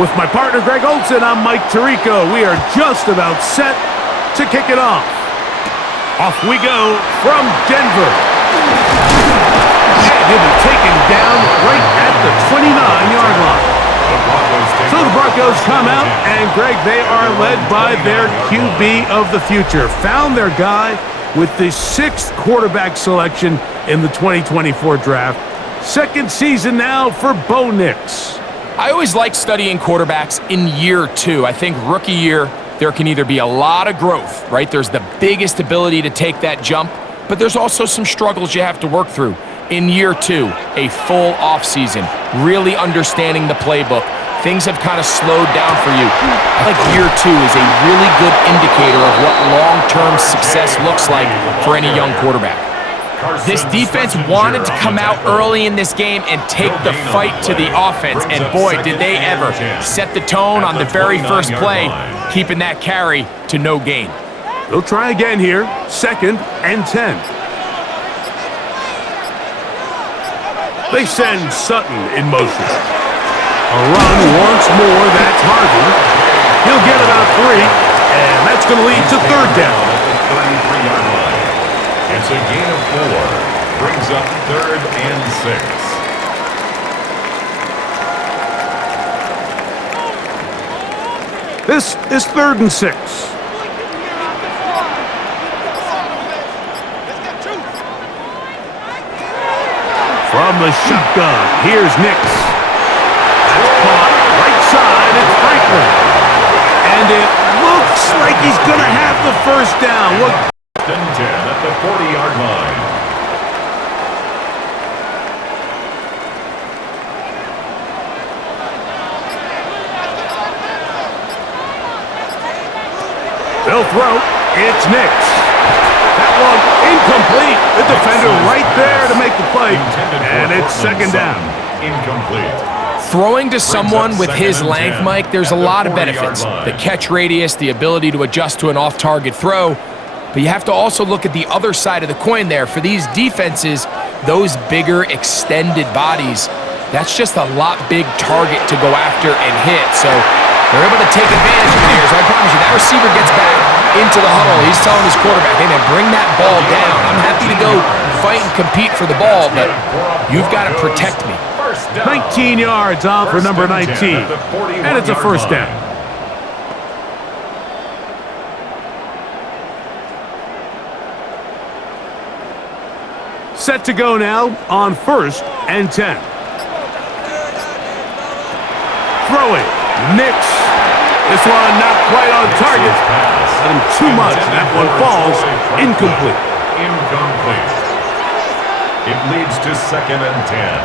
With my partner Greg Olson, I'm Mike Tirico. We are just about set to kick it off. Off we go from Denver. And he'll be taken down right at the 29-yard line. So the Broncos come out, and Greg, they are led by their QB of the future. Found their guy with the 6th quarterback selection in the 2024 draft. Second season now for Bo Nix. I always like studying quarterbacks in year 2. I think rookie year, there can either be a lot of growth, right? There's the biggest ability to take that jump, but there's also some struggles you have to work through. In year 2, a full offseason, really understanding the playbook. Things have kind of slowed down for you. I think year 2 is a really good indicator of what long-term success looks like for any young quarterback. This defense wanted to come out early in this game and take the fight to the offense, and boy, did they ever set the tone on the very first play, keeping that carry to no gain. They'll try again here, 2nd and 10. They send Sutton in motion. A run once more, that's Harvey. He'll get about 3, and that's going to lead to 3rd down. It's a gain of 4. Brings up 3rd and 6. This is 3rd and 6. From the shotgun, here's Nix. That's caught right side, it's Franklin. And it looks like he's going to have the 1st down. Look. 10 at the 40-yard line. They'll throw. It's Nix. That one incomplete. The defender right there to make the play. And it's 2nd down. Incomplete. Throwing to someone with his length, Mike, there's a lot of benefits. The catch radius, the ability to adjust to an off-target throw. But you have to also look at the other side of the coin there. For these defenses, those bigger, extended bodies, that's just a lot big target to go after and hit. So they're able to take advantage of it here. So I promise you, that receiver gets back into the huddle. He's telling his quarterback, hey, man, bring that ball down. I'm happy to go fight and compete for the ball, but you've got to protect me. 19 yards out for number 19. And it's a 1st down. Set to go now on 1st and 10. Throwing. Nix. This one not quite on target. Let him too much. That one falls incomplete. Incomplete. It leads to 2nd and 10.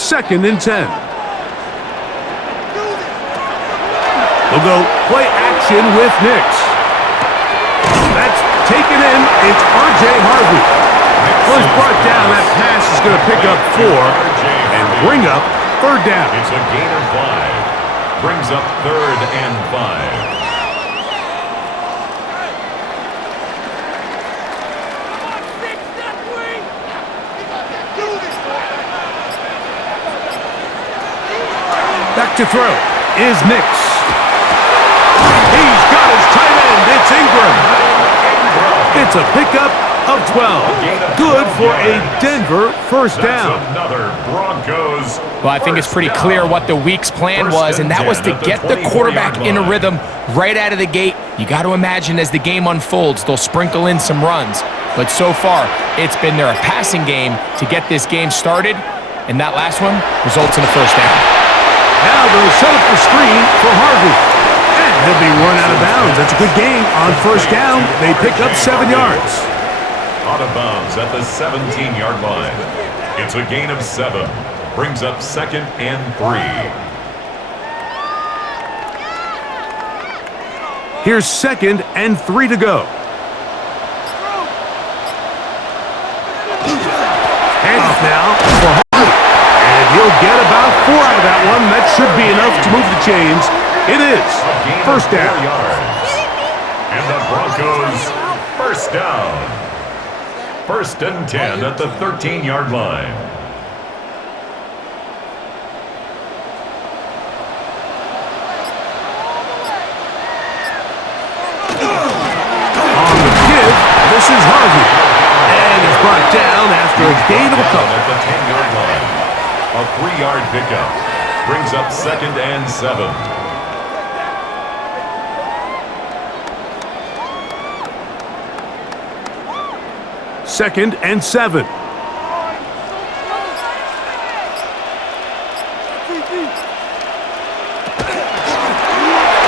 2nd and 10. They'll go play action with Nix. That's taken in. It's R.J. Harvey. Once brought down, that pass is going to pick up 4 and bring up 3rd down. It's a gain of 5. Brings up 3rd and 5. Back to throw is Nix. He's got his tight end. It's Ingram. It's a pickup of 12. Good for a Denver 1st down. Another Broncos. Well, I think it's pretty clear what the week's plan was, and that was to get the quarterback in a rhythm right out of the gate. You got to imagine as the game unfolds, they'll sprinkle in some runs. But so far, it's been their passing game to get this game started, and that last one results in a 1st down. Now they'll set up the screen for Harvey. And he'll be run out of bounds. That's a good game on 1st down. They pick up 7 yards. Out of bounds at the 17-yard line. It's a gain of 7. Brings up 2nd and 3. Here's 2nd and 3 to go. Handoff now for Harvey. And he'll get about 4 out of that one. That should be enough to move the chains. It is 1st down. And the Broncos 1st down. 1st and 10 at the 13-yard line. gain of a couple. At the 10-yard line. A 3-yard pickup brings up 2nd and 7. Second and 7.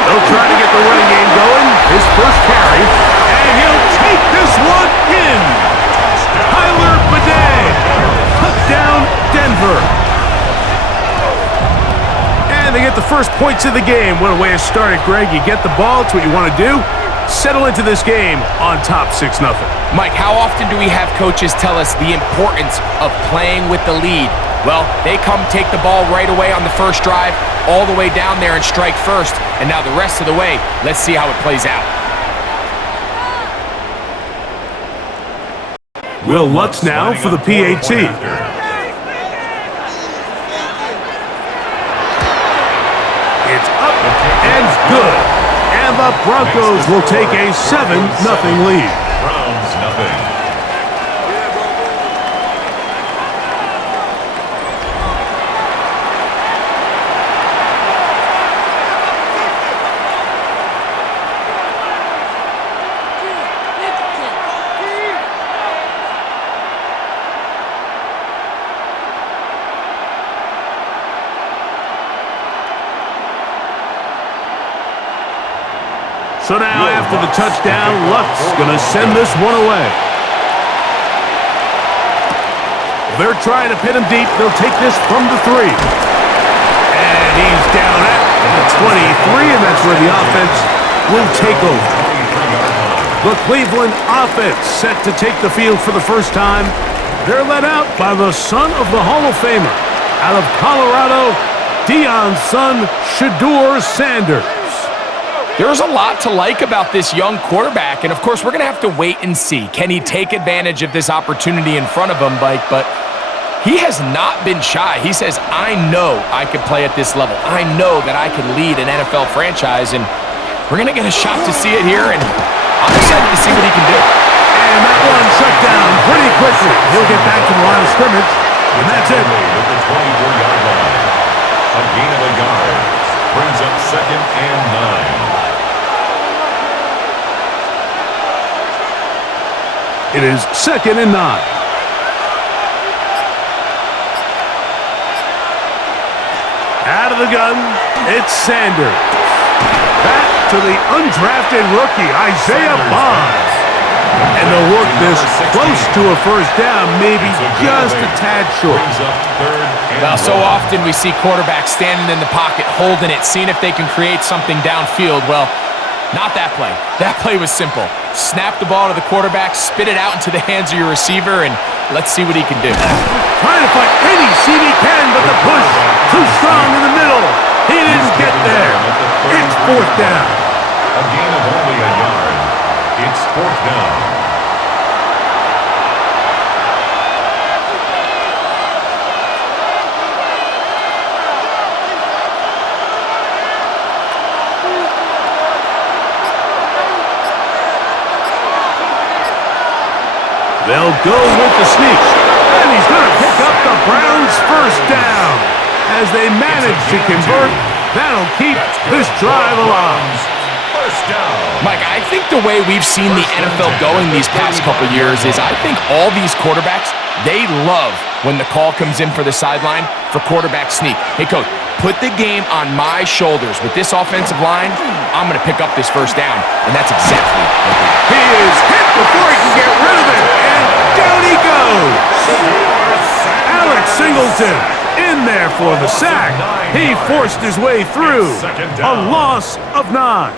They'll try to get the running game going. His first carry, and he'll take this one in. Tyler Bidet. Touchdown, Denver. And they get the first points of the game. What a way to start it, Greg. You get the ball. It's what you want to do. Settle into this game on top 6-0. Mike, how often do we have coaches tell us the importance of playing with the lead? Well, they come take the ball right away on the first drive, all the way down there and strike first. And now the rest of the way, let's see how it plays out. Will Lutz now for the PAT. It's up and good. And the Broncos will take a 7-0 lead. Browns nothing. So now, after the touchdown, Lutz going to send this one away. They're trying to pin him deep. They'll take this from the 3. And he's down at the 23, and that's where the offense will take over. The Cleveland offense set to take the field for the first time. They're led out by the son of the Hall of Famer. Out of Colorado, Deion's son, Shedeur Sanders. There's a lot to like about this young quarterback, and of course, we're going to have to wait and see. Can he take advantage of this opportunity in front of him, Mike? But he has not been shy. He says, I know I can play at this level. I know that I can lead an NFL franchise, and we're going to get a shot to see it here, and I'm excited to see what he can do. And that one shut down pretty quickly. He'll get back to the line of scrimmage, and that's it. At the 24-yard line. A gain of a yard brings up 2nd and 9. It is 2nd and 9. Out of the gun, it's Sanders. Back to the undrafted rookie, Isaiah Bonds. And they'll work this close to a first down, maybe just a tad short. Well, so often we see quarterbacks standing in the pocket, holding it, seeing if they can create something downfield. Well, not that play. That play was simple. Snap the ball to the quarterback, spit it out into the hands of your receiver, and let's see what he can do. Trying to find any seam he can, but the push too strong in the middle. He didn't get there. It's 4th down. A gain of only a yard. It's 4th down. They'll go with the sneak. And he's going to pick up the Browns' first down. As they manage to convert, that'll keep this drive alive. First down. Mike, I think the way we've seen the NFL going these past couple years is I think all these quarterbacks, they love when the call comes in for the sideline for quarterback sneak. Hey, coach, put the game on my shoulders. With this offensive line, I'm going to pick up this first down. And that's exactly what they did. He is hit before he can get rid of it. And down he goes. Alex Singleton in there for the sack. He forced his way through. A loss of 9.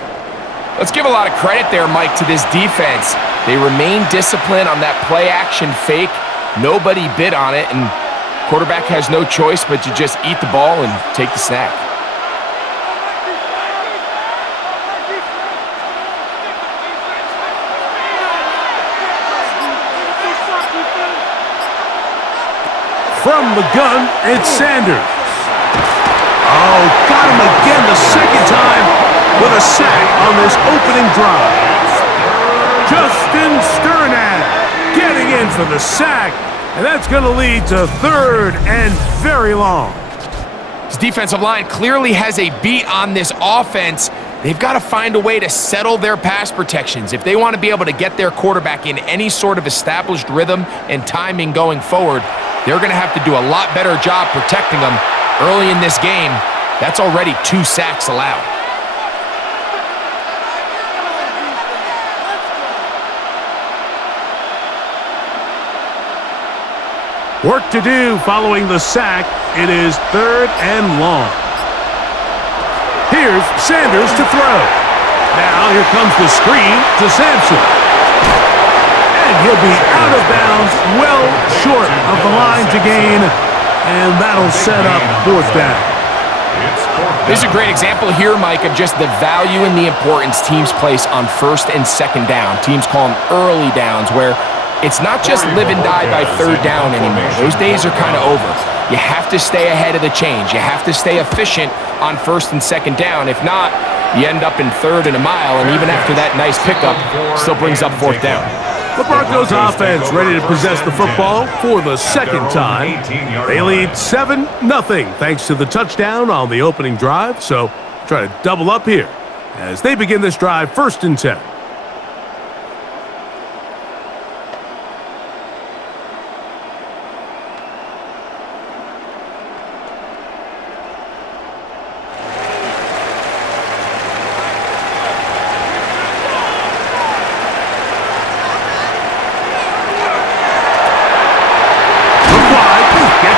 Let's give a lot of credit there, Mike, to this defense. They remain disciplined on that play-action fake. Nobody bid on it, and quarterback has no choice but to just eat the ball and take the snap. From the gun, it's Sanders. Oh, got him again the second time with a sack on this opening drive. Justin Sternad getting in for the sack, And that's going to lead to 3rd and very long. His defensive line clearly has a beat on this offense. They've got to find a way to settle their pass protections. If they want to be able to get their quarterback in any sort of established rhythm and timing going forward, they're going to have to do a lot better job protecting them early in this game. That's already 2 sacks allowed. Work to do following the sack. It is 3rd and long. Here's Sanders to throw. Now here comes the screen to Sampson. And he'll be out of bounds, well short of the line to gain. And that'll set up 4th down. This is a great example here, Mike, of just the value and the importance teams place on 1st and 2nd down. Teams call them early downs, where it's not just live and die by 3rd down anymore. Those days are kind of over. You have to stay ahead of the change. You have to stay efficient on 1st and 2nd down. If not, you end up in 3rd and a mile, and even after that nice pickup, still brings up 4th down. The Broncos offense ready to possess the football for the 2nd time. They lead 7-0 thanks to the touchdown on the opening drive. So try to double up here as they begin this drive 1st and 10.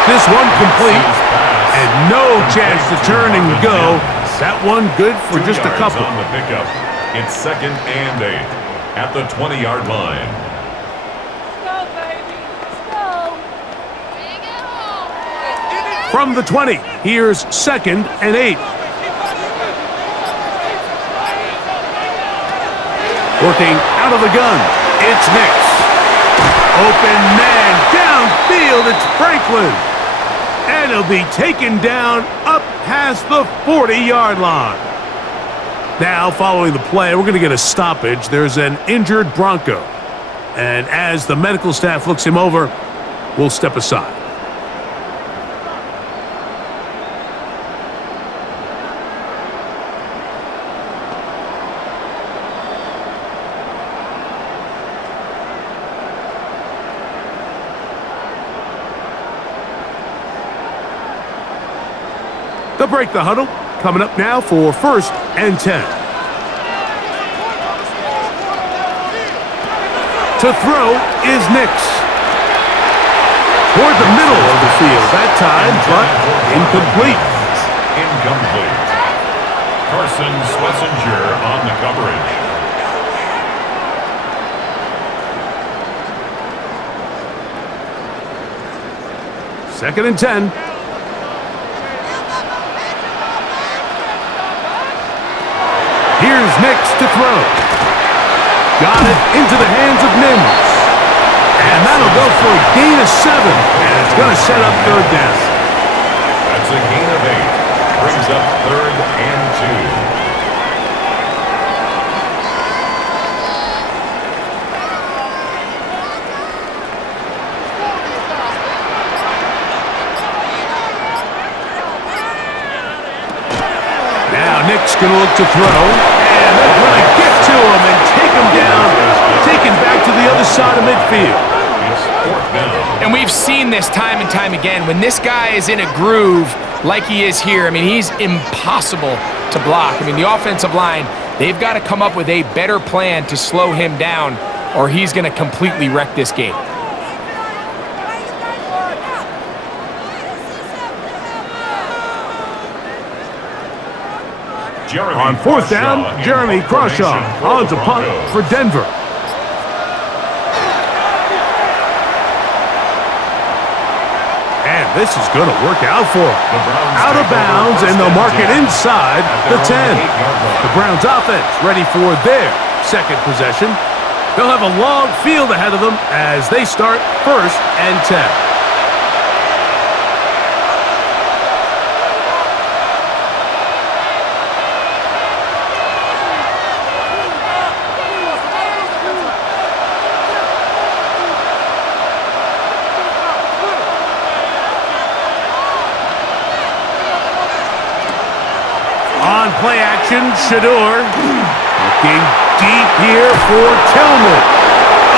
This one complete, and no chance to turn and go. That one good for just a couple. On the pickup. It's 2nd and 8 at the 20-yard line. Let's go, baby. Let's go. From the 20, here's 2nd and 8. Working out of the gun, it's Nix. Open man, downfield, it's Franklin. And he'll be taken down up past the 40-yard line. Now, following the play, we're going to get a stoppage. There's an injured Bronco. And as the medical staff looks him over, we'll step aside. They'll break the huddle. Coming up now for 1st and 10. To throw is Nix. Toward the middle of the field that time, but incomplete. Incomplete. Carson Schlesinger on the coverage. Second and 10. Here's Nix to throw. Got it into the hands of Mims. And that'll go for a gain of 7. And it's going to set up 3rd down. That's a gain of 8. Brings up 3rd and 2. Nick's going to look to throw, and they're going to get to him and take him down, taken back to the other side of midfield. And we've seen this time and time again. When this guy is in a groove like he is here, I mean, he's impossible to block. I mean, the offensive line, they've got to come up with a better plan to slow him down, or he's going to completely wreck this game. On 4th down, Jeremy Crawshaw on to punt for Denver. And this is going to work out for him. Out of bounds, and they'll mark it inside the 10. The Browns offense ready for their 2nd possession. They'll have a long field ahead of them as they start 1st and 10. On play action, Shador. Looking deep here for Tillman.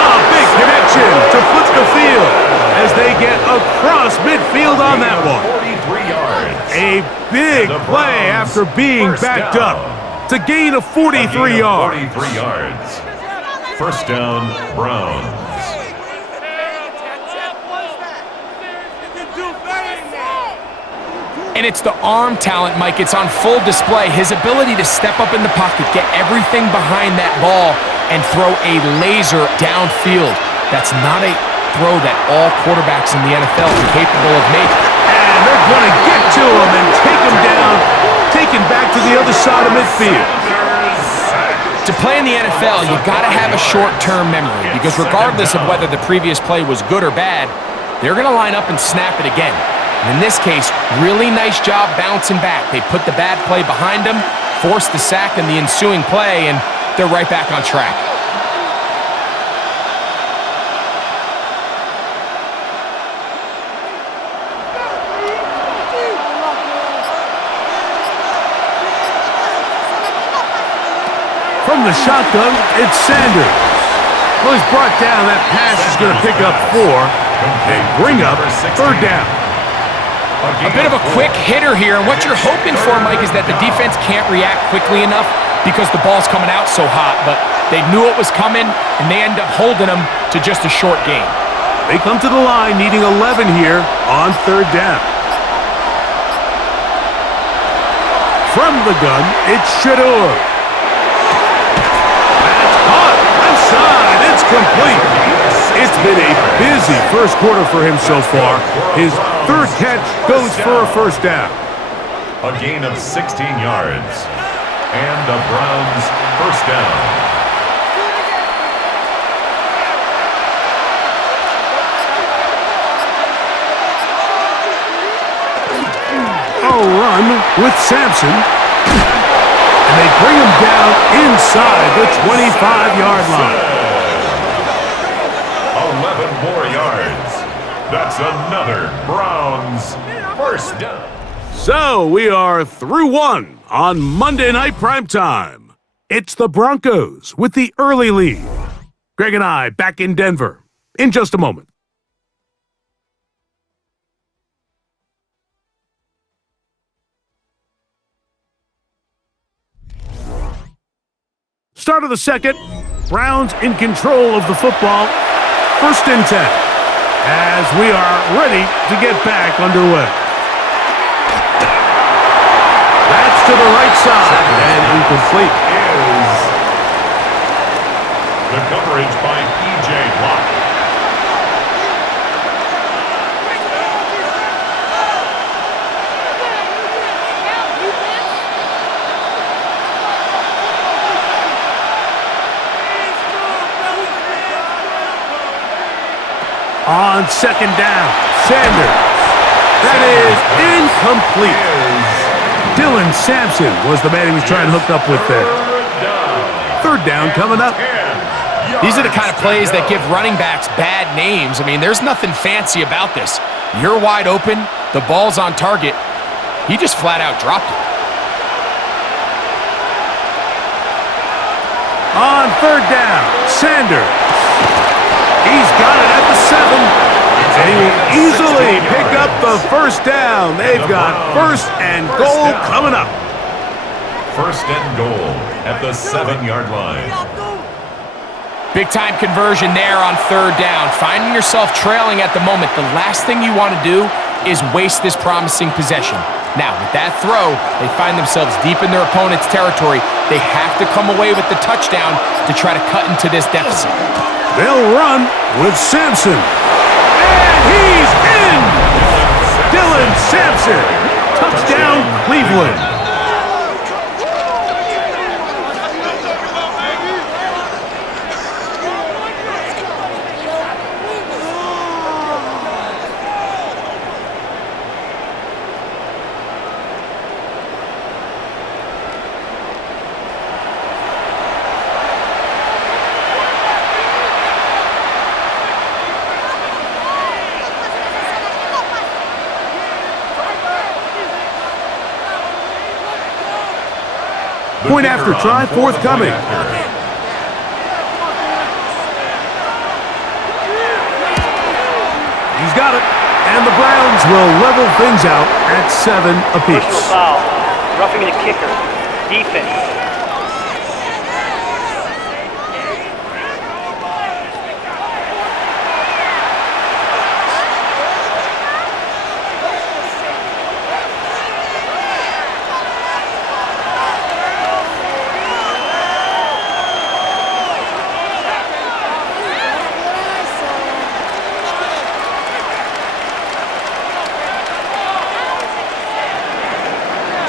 A big connection to flip the field as they get across midfield on that one. 43 yards. A big play after being backed up to gain a 43 yards. 43 yards. First down, Browns. And it's the arm talent, Mike. It's on full display. His ability to step up in the pocket, get everything behind that ball, and throw a laser downfield. That's not a throw that all quarterbacks in the NFL are capable of making. And they're going to get to him and take him down, take him back to the other side of midfield. To play in the NFL, you got to have a short-term memory because regardless of whether the previous play was good or bad, they're going to line up and snap it again. And in this case, really nice job bouncing back. They put the bad play behind them, forced the sack in the ensuing play, and they're right back on track. From the shotgun, it's Sanders. Well, he's brought down. That pass is going to pick up 4 and bring up third down. A bit of a quick hitter here, and what you're hoping for, Mike, is that the defense can't react quickly enough because the ball's coming out so hot, but they knew it was coming, and they end up holding them to just a short gain. They come to the line needing 11 here on third down. From the gun, it's Shador. That's caught. Left side. It's complete. It's been a busy first quarter for him so far. His third catch goes for a first down. A gain of 16 yards. And the Browns first down. A run with Sampson. And they bring him down inside the 25-yard line. 11 more yards. That's another Browns first down. So we are through one on Monday Night Primetime. It's the Broncos with the early lead. Greg and I back in Denver in just a moment. Start of the second. Browns in control of the football. First and 10, as we are ready to get back underway. That's to the right side, and incomplete. Is the coverage by P.J. Watt. On second down, Sanders. That is incomplete. Dylan Sampson was the man he was trying to hook up with there. Third down coming up. These are the kind of plays that give running backs bad names. I mean, there's nothing fancy about this. You're wide open, the ball's on target. He just flat out dropped it. On third down, Sanders. He's got it at the 7. And he will easily pick up the first down. They've got first and goal coming up. First and goal at the 7-yard line. Big time conversion there on third down. Finding yourself trailing at the moment, the last thing you want to do is waste this promising possession. Now, with that throw, they find themselves deep in their opponent's territory. They have to come away with the touchdown to try to cut into this deficit. They'll run with Sampson. And he's in! Dylan Sampson. Touchdown, Cleveland. The Point kicker after on try for the forthcoming. point after. He's got it. And the Browns will level things out at 7 apiece. Personal foul. Roughing the kicker. Defense.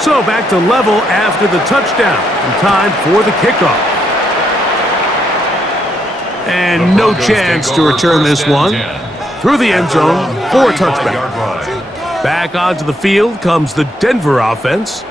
So back to level after the touchdown. And time for the kickoff. And no chance to return this one. Through the end zone for a touchback. Back onto the field comes the Denver offense.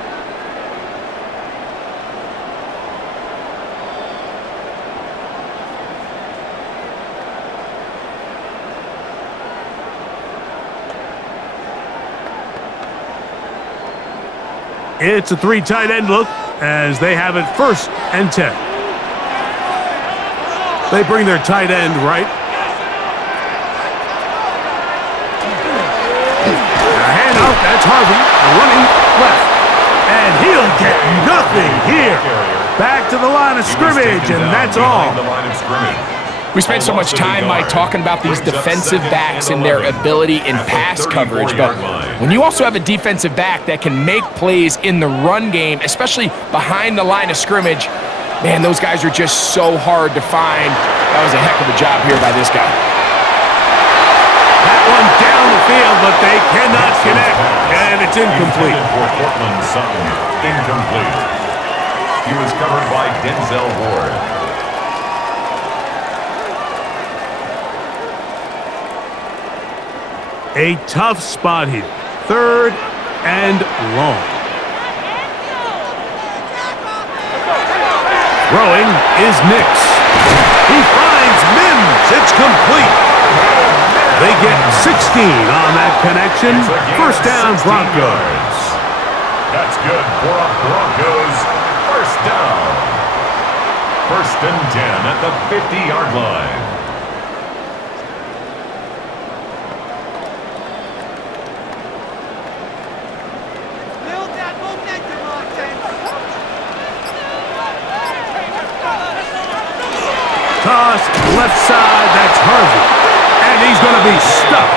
It's a 3 tight end look as they have it 1st and 10. They bring their tight end right. A handout, that's Harvey running left. And he'll get nothing here. Back to the line of scrimmage, and that's all. We spent so much time, Mike, talking about these defensive backs and their ability in pass coverage, but when you also have a defensive back that can make plays in the run game, especially behind the line of scrimmage, man, those guys are just so hard to find. That was a heck of a job here by this guy. That one down the field, but they cannot connect, and it's incomplete. For Portland Sutton, incomplete. He was covered by Denzel Ward. A tough spot here. 3rd and long. Throwing is Nix. He finds Mims. It's complete. They get 16 on that connection. 1st down, Broncos. That's good for a Broncos 1st down. 1st and 10 at the 50-yard line. Toss, left side, that's Harvey. And he's going to be stuck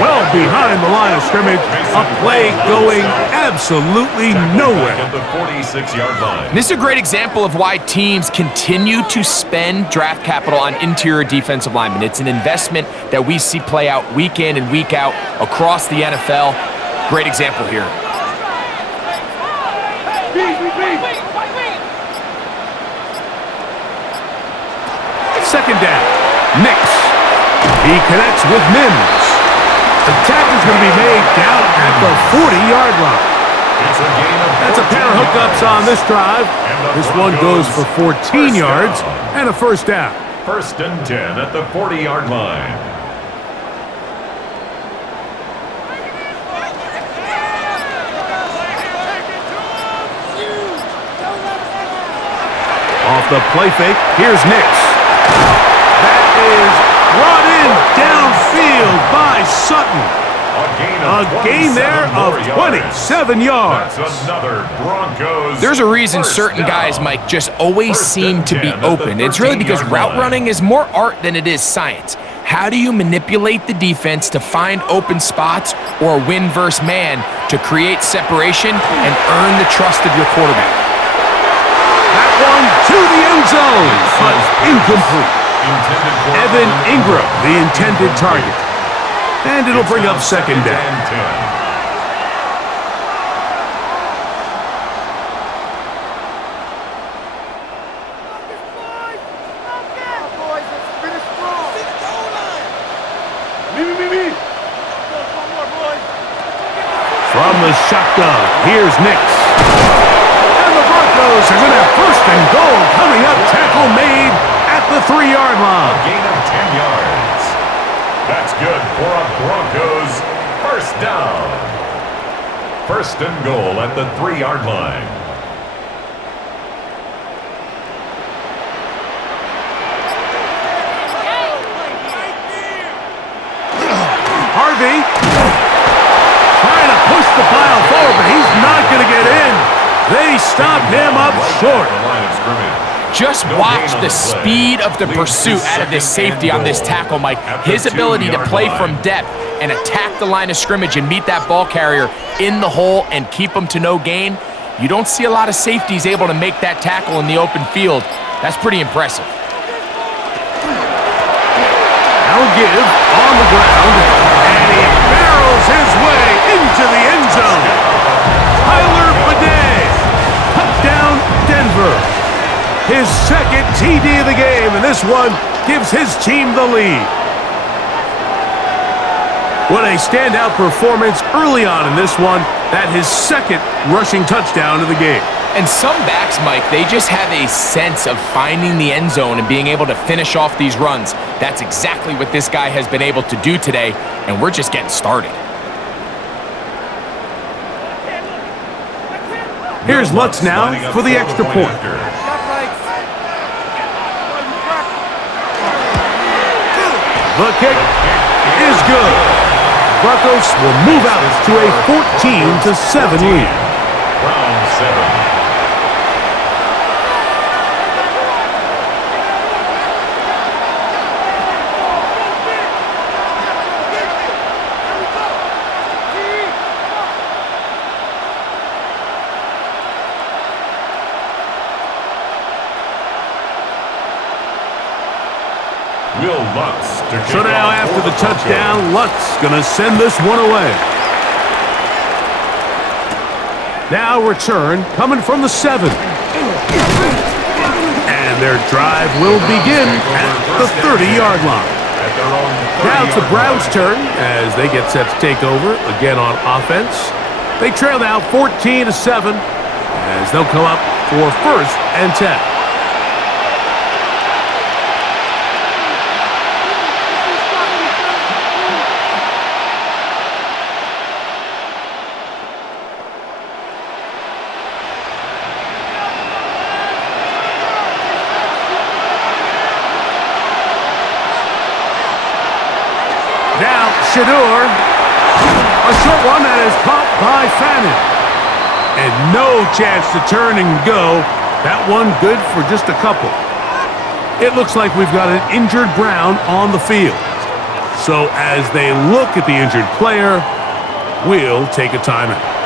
well behind the line of scrimmage. A play going absolutely nowhere. At the 46-yard line. This is a great example of why teams continue to spend draft capital on interior defensive linemen. It's an investment that we see play out week in and week out across the NFL. Great example here. Second down, Nix. He connects with Mims. The tackle's going to be made down at the 40-yard line. That's a pair of hookups on this drive. This one goes for 14 yards and a 1st down. 1st and 10 at the 40-yard line. Off the play fake, here's Nix. That is brought in downfield by Sutton. A gain there of 27 yards. That's another Broncos. There's a reason certain guys, Mike, just always seem to be open. It's really because route running is more art than it is science. How do you manipulate the defense to find open spots or win versus man to create separation and earn the trust of your quarterback? That one to the end zone, but incomplete. Evan Ingram, the intended target. And it'll bring up 2nd down. From the shotgun, here's Nix. And the Broncos are going to have 1st and goal coming up. Tackle made at the 3-yard line. Gain of 10 yards. That's good for a Broncos 1st down. 1st and goal at the 3-yard line. Just watch the speed of the pursuit out of this safety on this tackle, Mike. His ability to play from depth and attack the line of scrimmage and meet that ball carrier in the hole and keep him to no gain. You don't see a lot of safeties able to make that tackle in the open field. That's pretty impressive. Now give on the ground, and he barrels his way into the end zone. Tyler Bidet, touchdown Denver. His second TD of the game, and this one gives his team the lead. What a standout performance early on in this one. That his second rushing touchdown of the game. And some backs, Mike, they just have a sense of finding the end zone and being able to finish off these runs. That's exactly what this guy has been able to do today, and we're just getting started. Here's Lutz now for the extra point. The kick is good. Broncos will move out to a 14-7 lead. Round 7. So now after the touchdown, Lutz gonna send this one away. Now return coming from the 7. And their drive will begin at the 30-yard line. Now it's the Browns' turn as they get set to take over again on offense. They trail now 14-7 as they'll come up for 1st and 10. Shadur, a short one that is caught by Fannin. And no chance to turn and go. That one good for just a couple. It looks like we've got an injured Brown on the field. So as they look at the injured player, we'll take a timeout.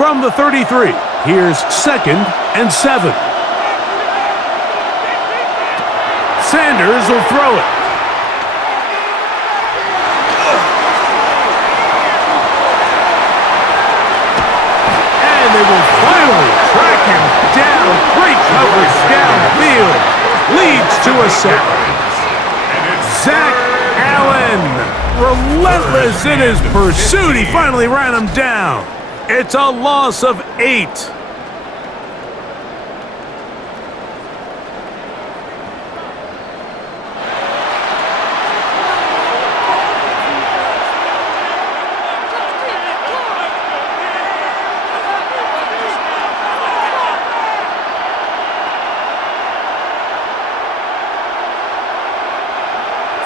From the 33, here's 2nd and 7. Sanders will throw it. And they will finally track him down. Great coverage downfield. Leads to a sack. Zach Allen, relentless in his pursuit. He finally ran him down. It's a loss of 8.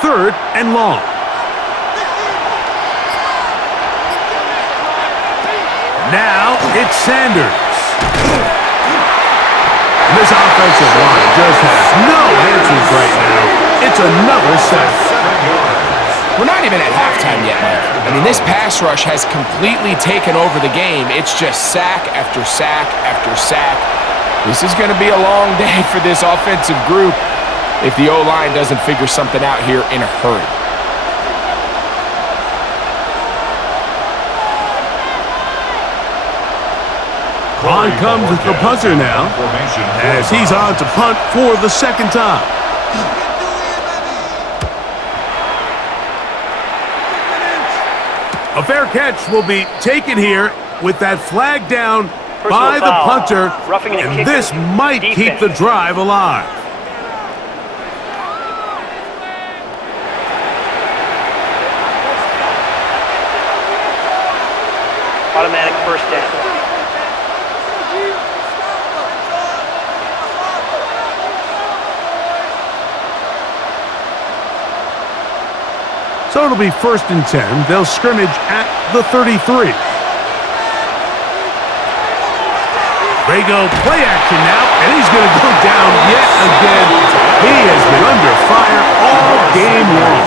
Third and long. Now it's Sanders. This offensive line just has no answers right now. It's another sack. We're not even at halftime yet, Mike. I mean, this pass rush has completely taken over the game. It's just sack after sack after sack. This is going to be a long day for this offensive group if the O-line doesn't figure something out here in a hurry. On comes the punter now, as he's on to punt for the 2nd time. A fair catch will be taken here with that flag down by the punter, and this might keep the drive alive. Automatic 1st down. So it'll be 1st and 10. They'll scrimmage at the 33. They go play action now, and he's going to go down yet again. He has been under fire all game long.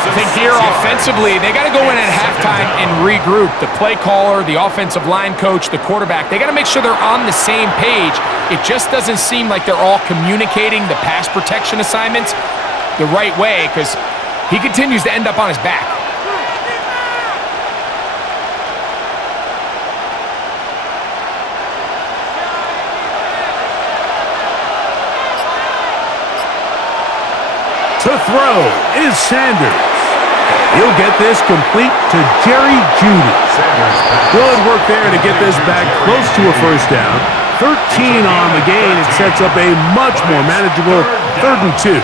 I think here offensively, they got to go in at halftime and regroup. The play caller, the offensive line coach, the quarterback, they got to make sure they're on the same page. It just doesn't seem like they're all communicating the pass protection assignments the right way because he continues to end up on his back. To throw is Sanders. He'll get this complete to Jerry Jeudy. Good work there to get this back close to a 1st down. 13 on the gain. It sets up a much more manageable 3rd and 2.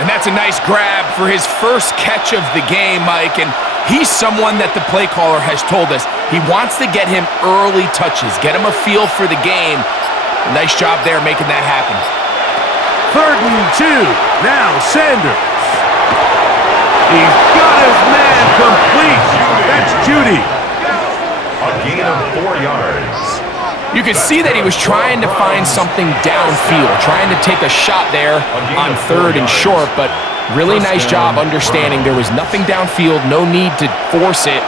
And that's a nice grab for his first catch of the game, Mike. And he's someone that the play caller has told us he wants to get him early touches, get him a feel for the game. Nice job there making that happen. 3rd and 2. Now Sanders. He's got his man complete. That's Jeudy. A gain of 4 yards. You could see that he was trying to find something downfield, trying to take a shot there on 3rd and short, but really nice job understanding there was nothing downfield, no need to force it.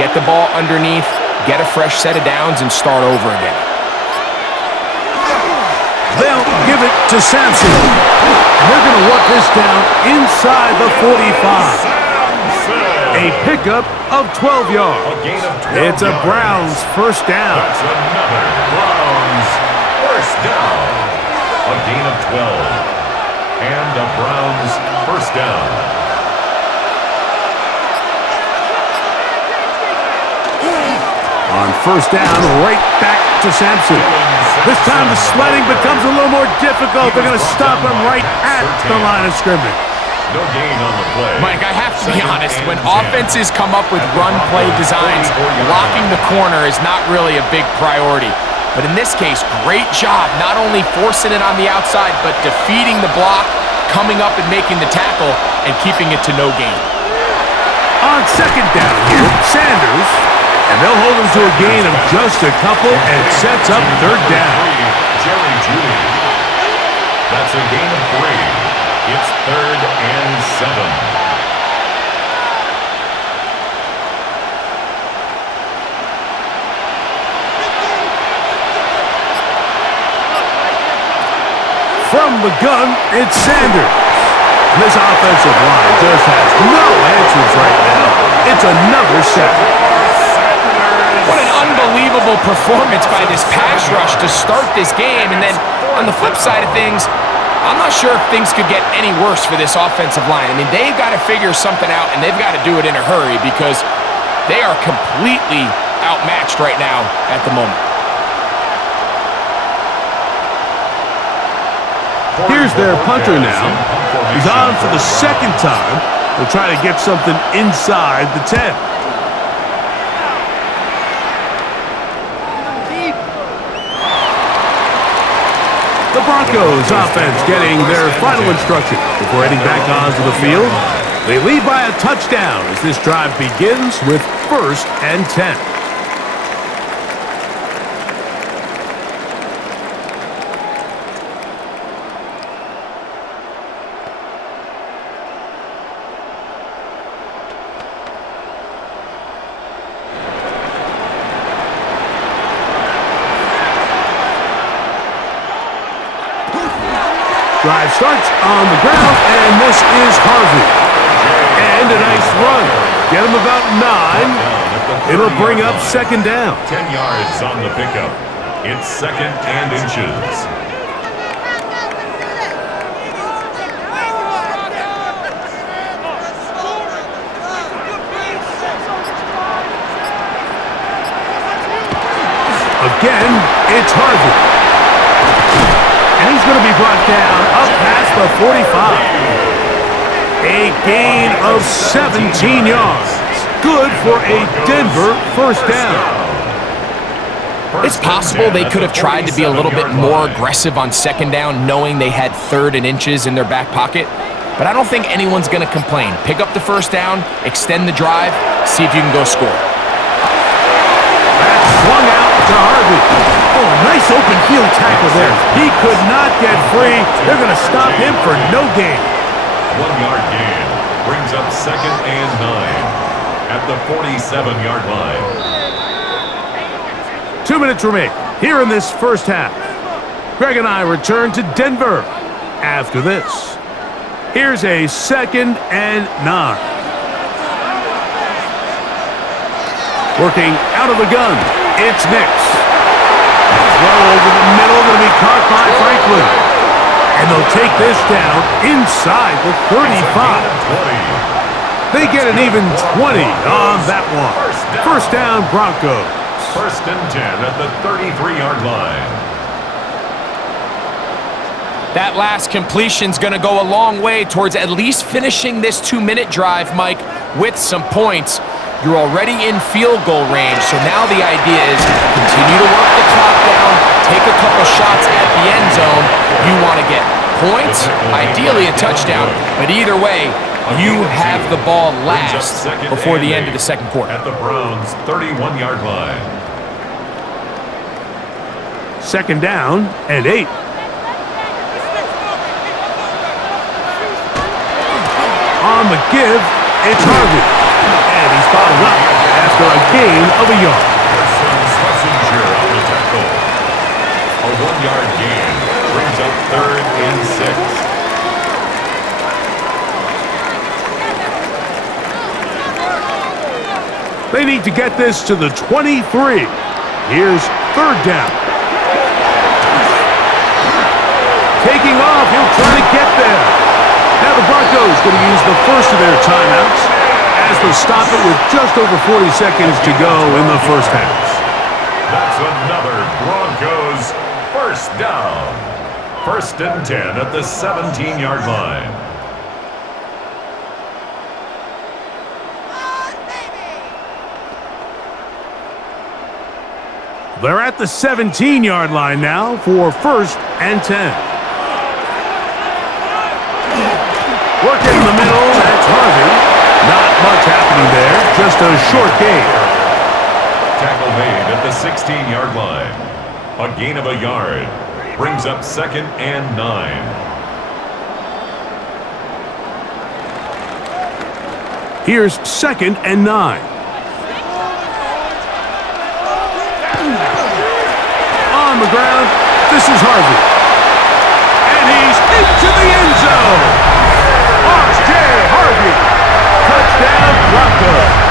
Get the ball underneath, get a fresh set of downs, and start over again. They'll give it to Sampson. And they're going to work this down inside the 45. A pickup of 12 yards. It's a Browns 1st down. That's another Browns 1st down. A gain of 12. And a Browns 1st down. On 1st down, right back to Sampson. This time the sledding becomes a little more difficult. They're going to stop him right at the line of scrimmage. No gain on the play. Mike, I have to be honest, when offenses come up with run play designs, blocking the corner is not really a big priority. But in this case, great job not only forcing it on the outside, but defeating the block, coming up and making the tackle, and keeping it to no gain. On 2nd down here, Sanders. And they'll hold him to a gain of just a couple, and it sets up 3rd down. Jerry Jeudy. That's a gain of 3. It's 3rd and 7. From the gun, it's Sanders. And this offensive line just has no answers right now. It's another sack. What an unbelievable performance by this pass rush to start this game. And then on the flip side of things, I'm not sure if things could get any worse for this offensive line. I mean, they've got to figure something out, and they've got to do it in a hurry because they are completely outmatched right now at the moment. Here's their punter now. He's on for the 2nd time. They'll try to get something inside the 10. The Broncos offense getting their final instruction before heading back onto the field. They lead by a touchdown as this drive begins with 1st and 10. Drive starts on the ground, and this is Harvey. And a nice run. Get him about 9. It'll bring up 2nd down. 10 yards on the pickup. It's 2nd and inches. Again, it's Harvey. And he's going to be brought down up past the 45. A gain of 17 yards. Good for a Denver 1st down. It's possible they could have tried to be a little bit more aggressive on 2nd down, knowing they had 3rd and inches in their back pocket. but I don't think anyone's going to complain. Pick up the first down, extend the drive, see if you can go score. That's swung out to Harvey. Oh, nice open field tackle there. He could not get free. They're going to stop him for no gain. 1-yard gain brings up 2nd and 9 at the 47-yard line. 2 minutes remain here in this first half. Greg and I return to Denver after this. Here's a 2nd and 9. Working out of the gun, it's Nix. Throw over the middle, going to be caught by Franklin. And they'll take this down inside the 35. They get an even 20 on that one. First down, Broncos. 1st and 10 at the 33-yard line. That last completion's going to go a long way towards at least finishing this 2-minute drive, Mike, with some points. You're already in field goal range, so now the idea is continue to work the clock down, take a couple shots at the end zone. You want to get points, ideally a touchdown, but either way, you have the ball last before the end of the second quarter. At the Browns' 31-yard line. 2nd down and 8. On the give, it's Harvey. And he's bottled up after a gain of a yard. Schlesinger on the tackle. A 1-yard gain brings up 3rd and 6. They need to get this to the 23. Here's 3rd down. Taking off, he'll try to get there. Now the Broncos going to use the first of their timeouts as they stop it with just over 40 seconds to go in the first half. That's another Broncos first down. 1st and 10 at the 17-yard line. They're at the 17-yard line now for 1st and 10. Working in the middle, that's Harvey. Not much happening there, just a short gain. Tackle made at the 16-yard line. A gain of a yard brings up 2nd and 9. Here's 2nd and 9. On the ground, this is Harvey. And he's into the end zone. R.J. Harvey. Touchdown, Broncos.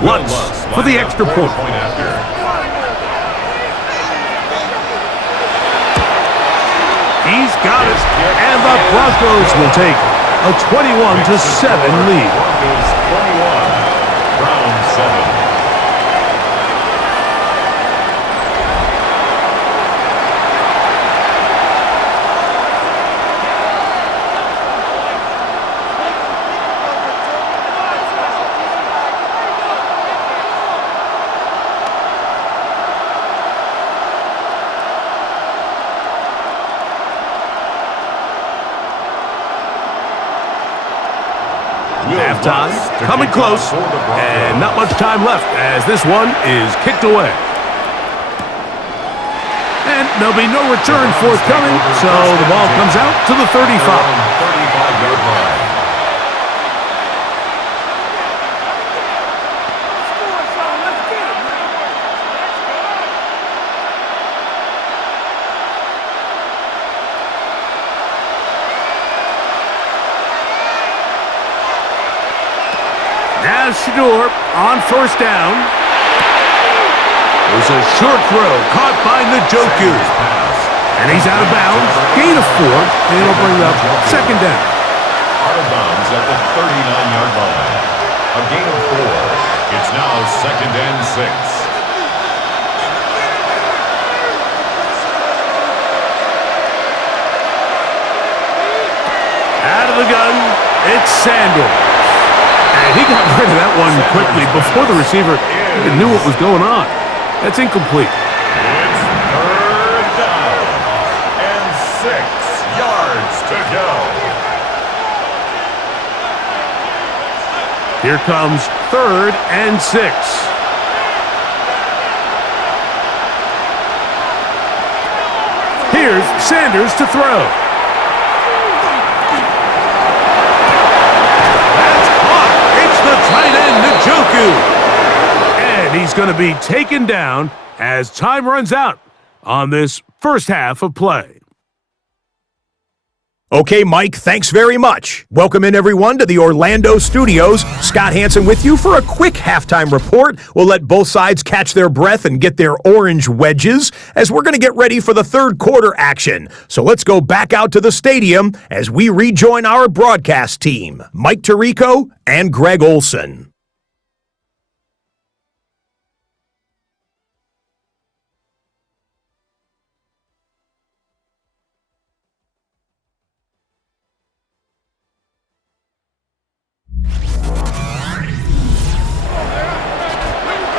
Lutz for the extra point. He's got it, and the Broncos will take a 21-7 lead. Broncos 21, Browns 7. Halftime, coming close, and not much time left as this one is kicked away. And there'll be no return forthcoming, so the ball comes out to the 35. 35-yard line. Now Shador on first down. There's a short throw caught by Njoku. And he's out of bounds. Gain of 4, and it'll bring up 2nd down. Out of bounds at the 39-yard line. A second and 6. Out of the gun, it's Sanders. And he got rid of that one quickly before the receiver even knew what was going on. That's incomplete. It's third down and 6 yards to go. Here comes 3rd and 6. Here's Sanders to throw. That's caught. It's the tight end, Njoku. And he's going to be taken down as time runs out on this first half of play. Okay, Mike, thanks very much. Welcome in, everyone, to the Orlando studios. Scott Hansen with you for a quick halftime report. We'll let both sides catch their breath and get their orange wedges as we're going to get ready for the third quarter action. So let's go back out to the stadium as we rejoin our broadcast team, Mike Tirico and Greg Olson.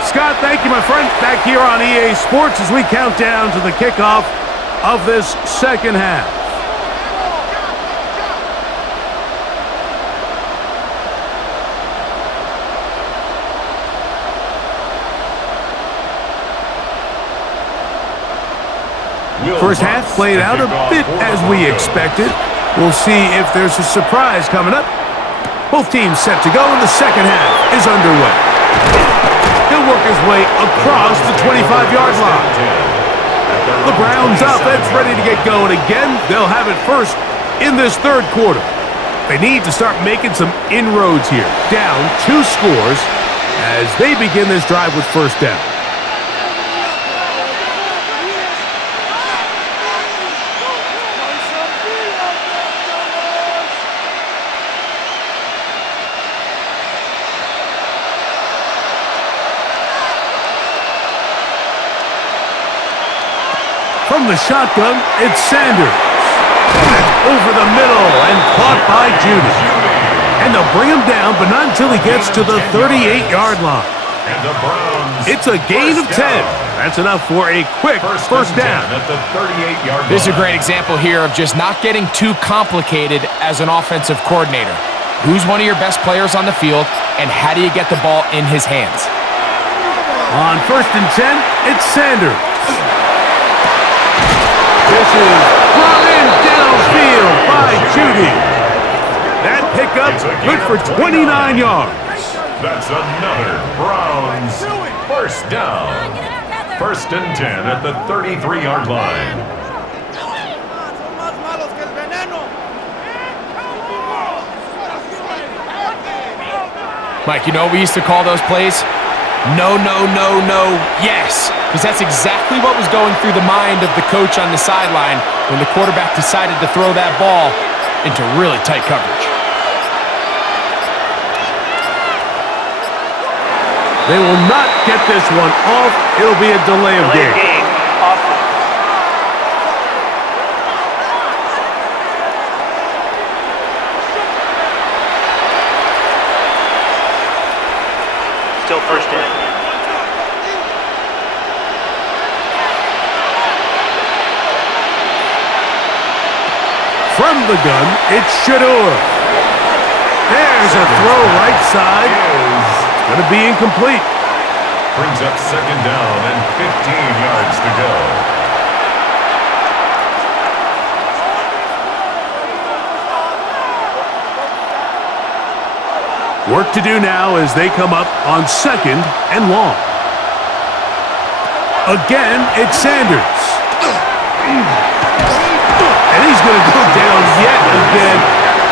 Scott, thank you, my friend. Back here on EA Sports as we count down to the kickoff of this second half. First half played out a bit as we expected. We'll see if there's a surprise coming up. Both teams set to go, and the second half is underway. He'll work his way across the 25-yard line. The Browns offense ready to get going again. They'll have it first in this third quarter. They need to start making some inroads here. Down 2 scores as they begin this drive with first down. From the shotgun, it's Sanders. That's over the middle and caught by Judy. And they'll bring him down, but not until he gets to the 38-yard line. And the Browns. It's a gain of 10. That's enough for a quick first down. At the 38-yard line. This is a great example here of just not getting too complicated as an offensive coordinator. Who's one of your best players on the field, and how do you get the ball in his hands? On 1st and 10, it's Sanders. This is brought in downfield by Judy. That pickup good for 29 yards. That's another Browns first down. 1st and 10 at the 33-yard line. Mike, you know what we used to call those plays? No, no, no, no, yes. Because that's exactly what was going through the mind of the coach on the sideline when the quarterback decided to throw that ball into really tight coverage. They will not get this one off. It'll be a delay of game. Awesome. Still first in. From the gun, it's Shador. There's a throw right side. It's going to be incomplete. Brings up 2nd down and 15 yards to go. Work to do now as they come up on 2nd and long. Again, it's Sanders. And he's going to go down yet again.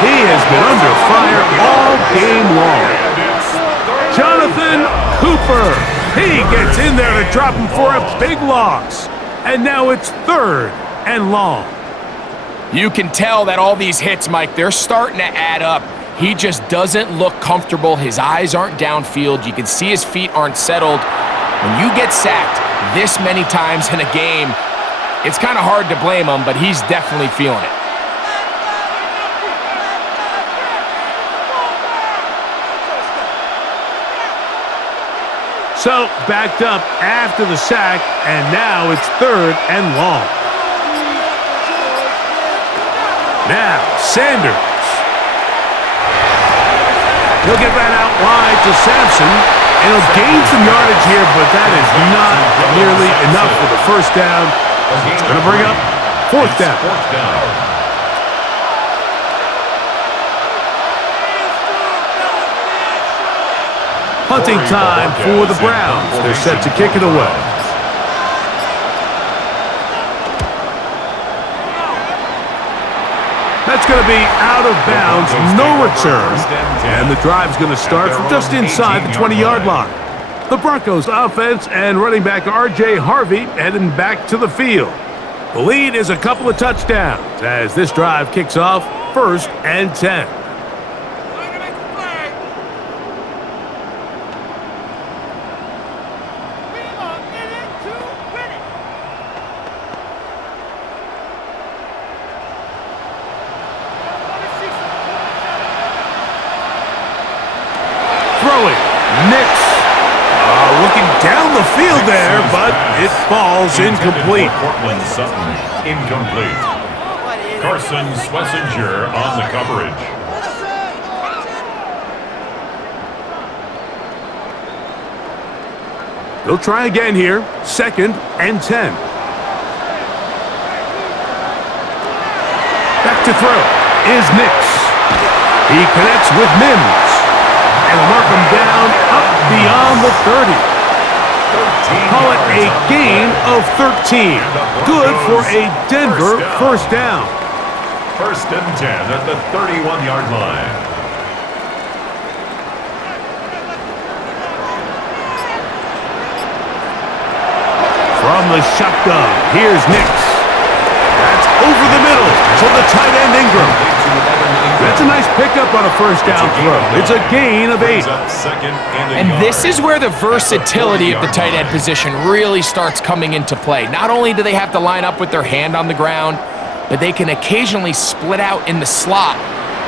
He has been under fire all game long. Jonathan Cooper. He gets in there to drop him for a big loss. And now it's 3rd and long. You can tell that all these hits, Mike, they're starting to add up. He just doesn't look comfortable. His eyes aren't downfield. You can see his feet aren't settled. When you get sacked this many times in a game, it's kind of hard to blame him, but he's definitely feeling it. So, backed up after the sack, and now it's 3rd and long. Now, Sanders. He'll get that out wide to Sampson. And he'll gain some yardage here, but that is not nearly enough for the first down. It's going to bring up 4th down. Punting time for the Browns. They're set to kick it away. That's going to be out of bounds, no return, and the drive's going to start from just inside the 20-yard line. The Broncos offense and running back R.J. Harvey heading back to the field. The lead is a couple of touchdowns as this drive kicks off 1st and 10. Throwing, Nix. Looking down the field there, but it falls incomplete. Portland Sutton, incomplete. Carson Schlesinger on the coverage. They'll try again here. 2nd and 10. Back to throw is Nix. He connects with Mims. And mark him down up beyond the 30. Call it a gain of 13. Good for a Denver first down. 1st and 10 at the 31-yard line. From the shotgun, here's Nix. That's over the middle to the tight end Ingram. That's a nice pickup on a first down throw. It's a gain of 8. And this is where the versatility of the tight end position really starts coming into play. Not only do they have to line up with their hand on the ground, but they can occasionally split out in the slot.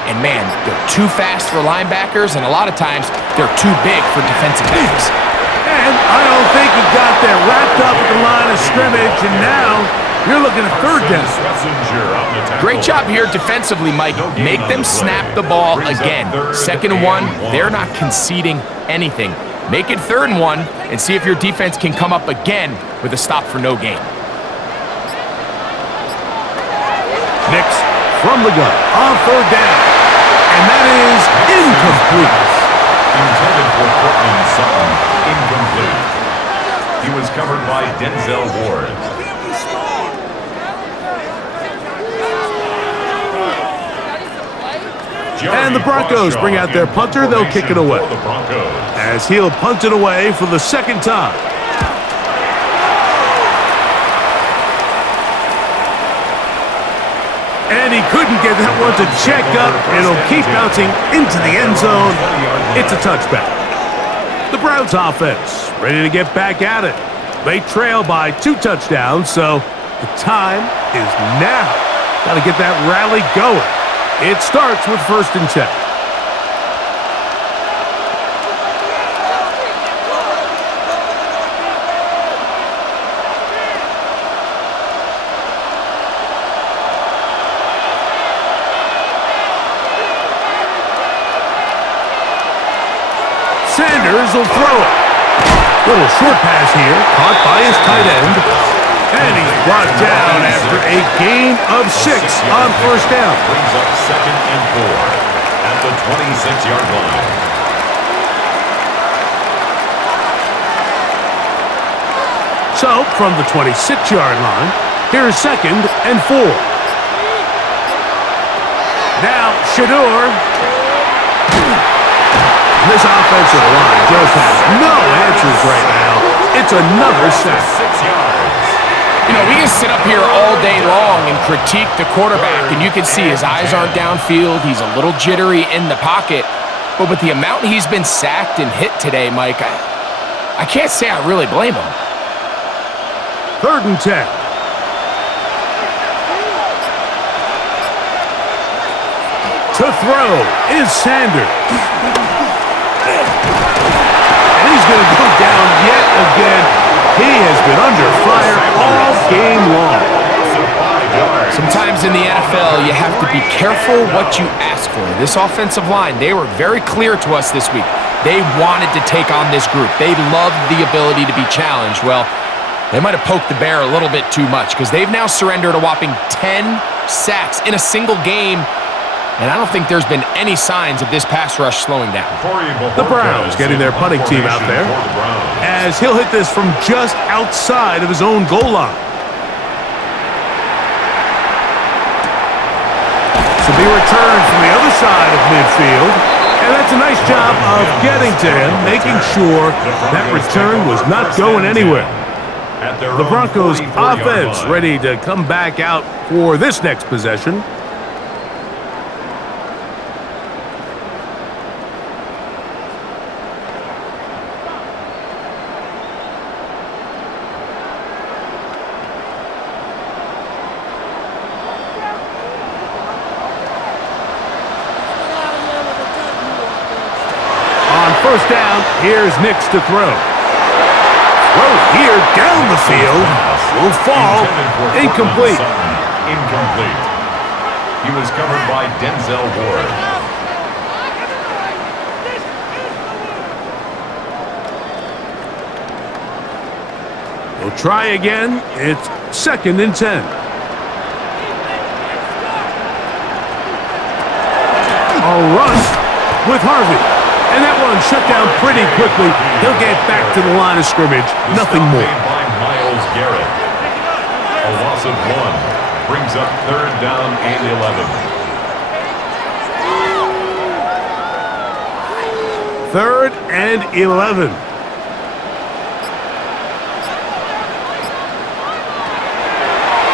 And man, they're too fast for linebackers, and a lot of times they're too big for defensive backs. And I don't think he got there wrapped up at the line of scrimmage, and now you're looking at 3rd down. Great job here defensively, Mike. Make them snap the ball again. 2nd and 1, they're not conceding anything. Make it 3rd and 1 and see if your defense can come up again with a stop for no gain. Nix from the gun on 3rd down. And that is incomplete. Intended for Portland Sutton, incomplete. He was covered by Denzel Ward. And the Broncos bring out their punter. They'll kick it away. As he'll punt it away for the 2nd time. And he couldn't get that one to check up. It'll keep bouncing into the end zone. It's a touchback. The Browns offense ready to get back at it. They trail by 2 touchdowns, so the time is now. Got to get that rally going. It starts with 1st and 10. Sanders will throw it. Little short pass here, caught by his tight end. And he's brought down after a gain of 6 on 1st down. Brings up 2nd and 4 at the 26-yard line. So, from the 26-yard line, here's 2nd and 4. Now, Shador. This offensive line just has no answers right now. It's another sack. 6 yards. You know, we can sit up here all day long and critique the quarterback, and you can see his eyes aren't downfield. He's a little jittery in the pocket. But with the amount he's been sacked and hit today, Mike, I can't say I really blame him. 3rd and 10. To throw is Sanders. And he's going to go down yet again. He has been under fire all game long. Sometimes in the NFL, you have to be careful what you ask for. This offensive line, they were very clear to us this week. They wanted to take on this group. They loved the ability to be challenged. Well, they might have poked the bear a little bit too much because they've now surrendered a whopping 10 sacks in a single game. And I don't think there's been any signs of this pass rush slowing down. The Browns getting their punting team out there as he'll hit this from just outside of his own goal line. To be returned from the other side of midfield. And that's a nice job of getting to him, making sure that return was not going anywhere. The Broncos offense ready to come back out for this next possession. First down, here's Nix to throw. Throw here down the field. Will fall. Incomplete. Incomplete. He was covered by Denzel Ward. We'll try again. It's 2nd and 10. A run with Harvey. And that one shut down pretty quickly. He'll get back to the line of scrimmage. Nothing more. By Myles Garrett. A loss of 1 brings up 3rd down and 11. 3rd and 11.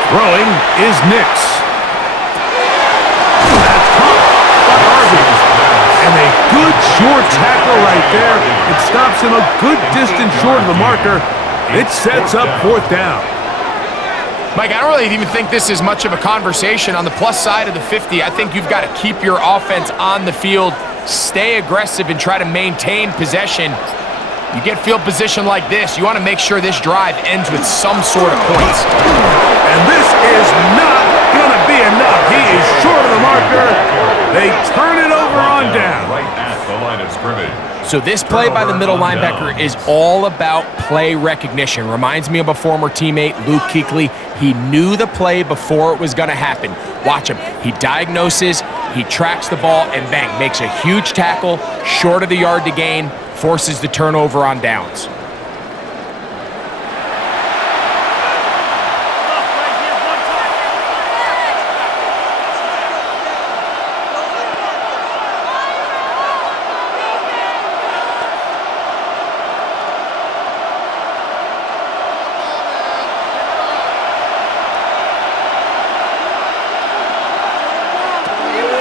Throwing is Nix. That's caught by Harvey. And a good short tackle right there. It stops him a good distance short of the marker. It sets up 4th down. Mike, I don't really even think this is much of a conversation on the plus side of the 50. I think you've got to keep your offense on the field, stay aggressive, and try to maintain possession. You get field position like this, you want to make sure this drive ends with some sort of points. And this is not going to be enough. He is short of the marker. They turn it over on down. Right at the line of scrimmage. So this play by the middle linebacker is all about play recognition. Reminds me of a former teammate, Luke Kuechly. He knew the play before it was going to happen. Watch him. He diagnoses, he tracks the ball, and bang, makes a huge tackle, short of the yard to gain, forces the turnover on downs.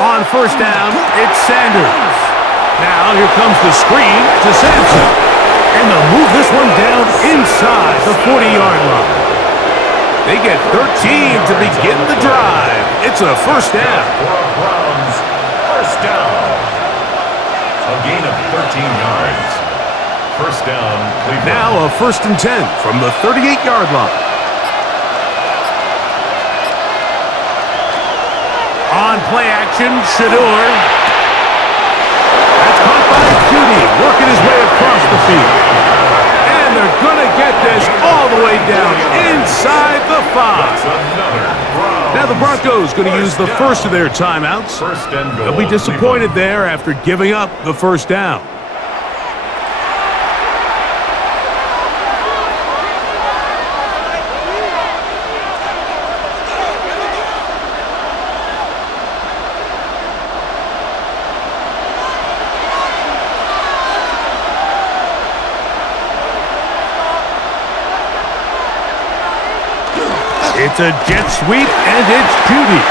On 1st down, it's Sanders. Now here comes the screen to Sampson. And they'll move this one down inside the 40-yard line. They get 13 to begin the drive. It's a 1st down. For a Browns 1st down. A gain of 13 yards. 1st down, Cleveland. Now a 1st and 10 from the 38-yard line. On play action, Shador. That's caught by Judy, working his way across the field. And they're going to get this all the way down inside the 5. Now the Broncos going to use the first of their timeouts. They'll be disappointed there after giving up the 1st down. It's a jet sweep, and it's Judy.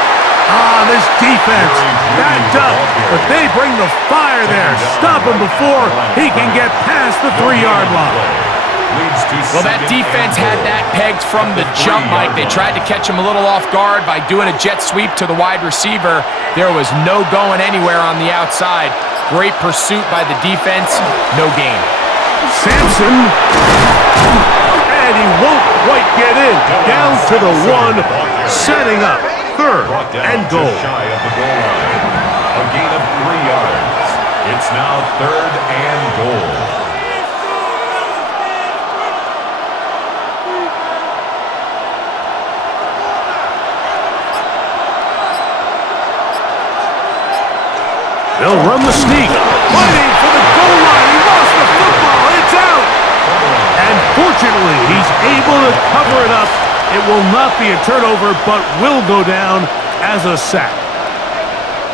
Ah, this defense backed up, but they bring the fire there. Stop him before he can get past the 3-yard line. Well, that defense had that pegged from the jump, Mike. They tried to catch him a little off guard by doing a jet sweep to the wide receiver. There was no going anywhere on the outside. Great pursuit by the defense. No gain. Sampson. And he won't quite get in. Down to the 1, setting up 3rd and goal. Shy of the goal line. A gain of 3 yards. It's now 3rd and goal. They'll run the sneak. Fighting for the goal line. He lost the football. It's out. And fortunately, he's able to cover it up. It will not be a turnover, but will go down as a sack.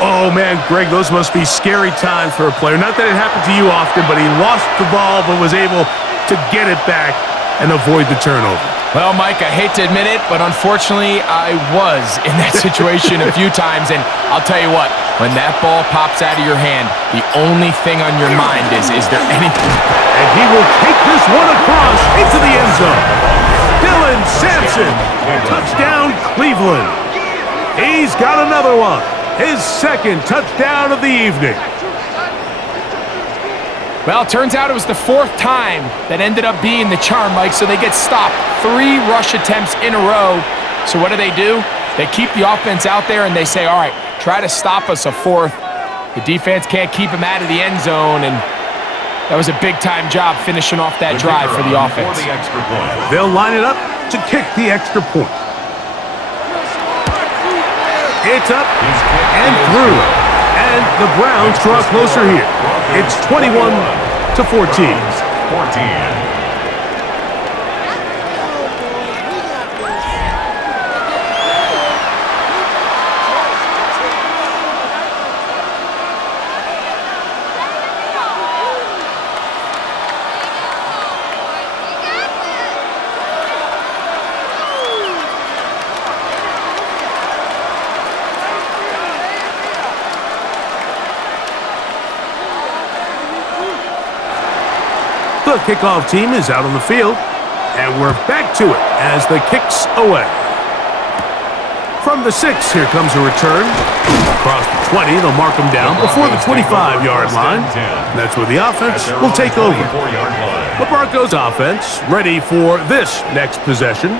Oh, man, Greg, those must be scary times for a player. Not that it happened to you often, but he lost the ball but was able to get it back and avoid the turnover. Well, Mike, I hate to admit it, but unfortunately, I was in that situation a few times. And I'll tell you what, when that ball pops out of your hand, the only thing on your mind is there anything? And he will take this one across into the end zone. Dylan Sampson, touchdown Cleveland. He's got another one. His 2nd touchdown of the evening. Well, it turns out it was the 4th time that ended up being the charm, Mike, so they get stopped 3 rush attempts in a row. So what do? They keep the offense out there and they say, all right, try to stop us a 4th. The defense can't keep him out of the end zone, and that was a big-time job finishing off that drive for the offense. They'll line it up to kick the extra point. It's up and through. And the Browns draw closer here. It's 21-14. 14. The kickoff team is out on the field, and we're back to it as the kick's away. From the 6, here comes a return. Across the 20, they'll mark them down before the 25-yard line. And that's where the offense will take over. The Broncos offense ready for this next possession.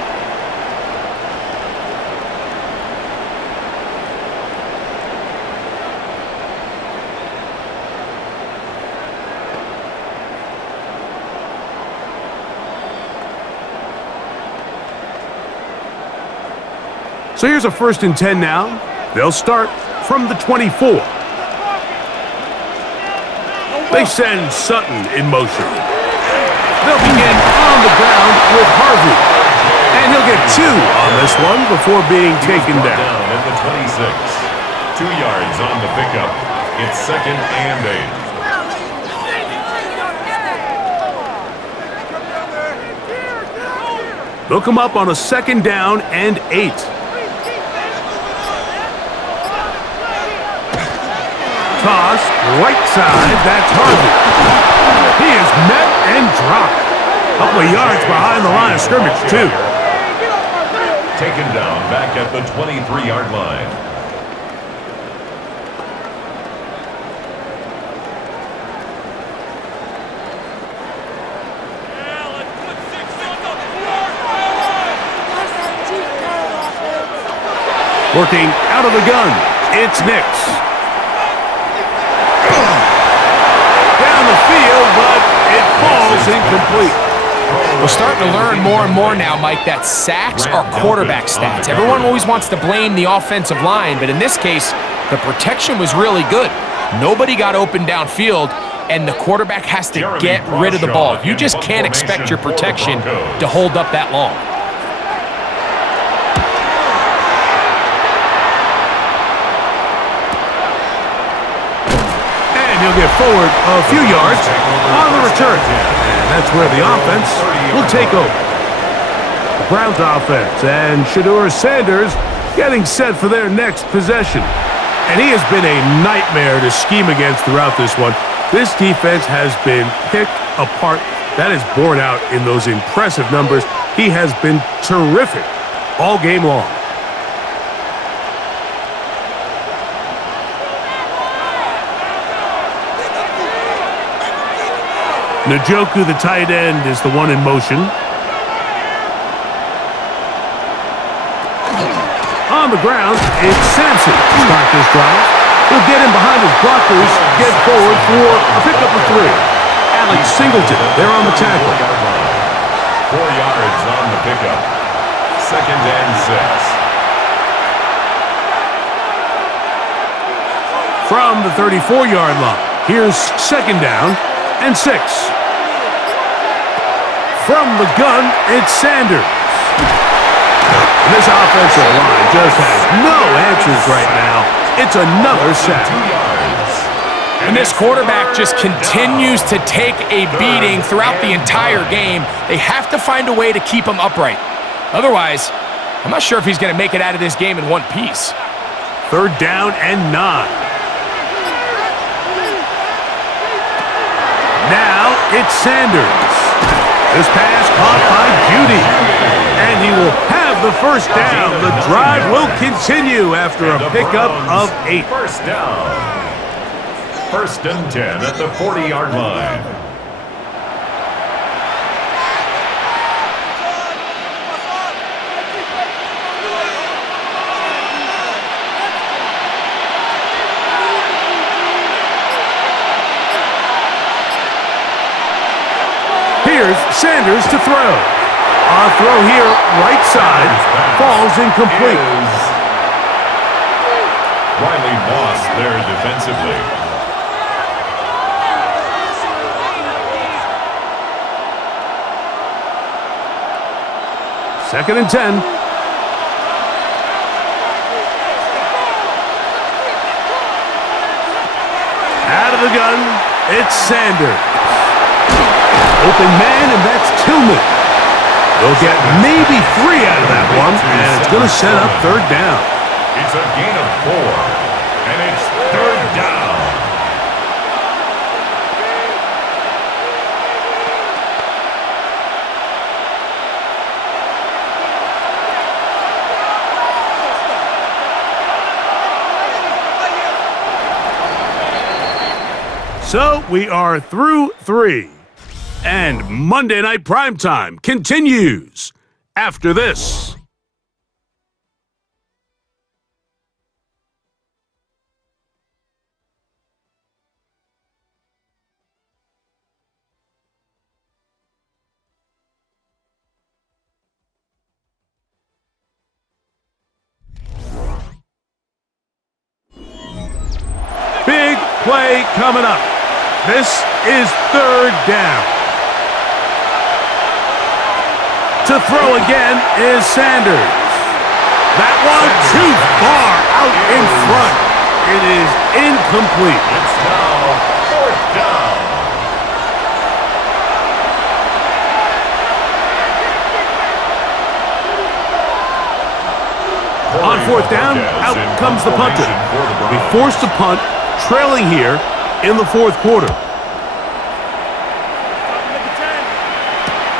So here's a 1st and 10 now. They'll start from the 24. They send Sutton in motion. They'll begin on the ground with Harvey. And he'll get 2 on this one before being taken down. At the 26. 2 yards on the pickup. It's 2nd and 8. They'll come up on a 2nd down and 8. Toss, right side, that's Harvey. He is met and dropped. A couple of yards behind the line of scrimmage, too. Taken down back at the 23-yard line. Working out of the gun, it's Nix. Down the field, but it falls incomplete. We're starting to learn more and more now, Mike, that sacks are quarterback stats. Everyone always wants to blame the offensive line, but in this case, the protection was really good. Nobody got open downfield, and the quarterback has to get rid of the ball. You just can't expect your protection to hold up that long. He'll get forward a few yards on the return. And that's where the offense will take over. Browns offense, and Shedeur Sanders getting set for their next possession. And he has been a nightmare to scheme against throughout this one. This defense has been picked apart. That is borne out in those impressive numbers. He has been terrific all game long. Njoku, the tight end, is the one in motion. On the ground, it's Sampson to start this drive. He'll get in behind his blockers, get forward for a pickup of 3. Alex Singleton, there on the tackle. 4 yards on the pickup. 2nd and 6. From the 34-yard line, here's 2nd down and 6. From the gun, it's Sanders. And this offensive line just has no answers right now. It's another sack. 2 yards. And this quarterback just continues to take a beating throughout the entire game. They have to find a way to keep him upright. Otherwise, I'm not sure if he's going to make it out of this game in one piece. 3rd down and 9. Now it's Sanders. This pass caught by Judy. And he will have the 1st down. The drive will continue after a pickup of 8. 1st down. 1st and 10 at the 40-yard line. Here's Sanders to throw. On throw here, right side, falls incomplete. Riley Moss there defensively. Second and 10. Out of the gun, it's Sanders. Open man, and that's Tillman. They'll get maybe 3 out of that one, and it's going to set up 3rd down. It's a gain of 4, and it's 3rd down. So we are through 3. And Monday Night Primetime continues after this. Big play coming up. This is 3rd down. To throw again is Sanders. That one too far out in front. It is incomplete. It's now 4th down. On 4th down, out comes the punter. He'll be forced to punt, trailing here in the 4th quarter.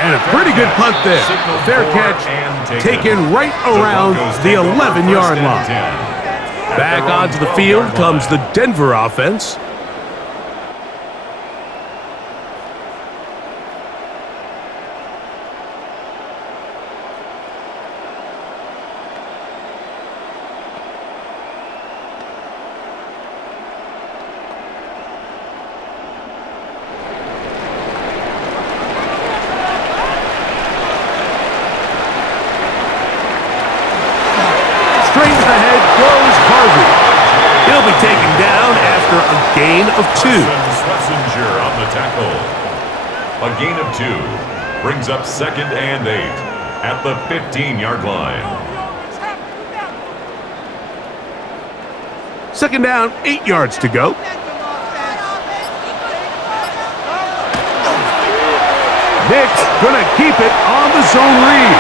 And a pretty good punt there. A fair catch taken right around the 11-yard line. Back onto the field comes the Denver offense. He'll be taken down after a gain of 2. Schlesinger on the tackle. A gain of 2 brings up 2nd and 8 at the 15-yard line. 2nd down, 8 yards to go. Nick's gonna keep it on the zone read.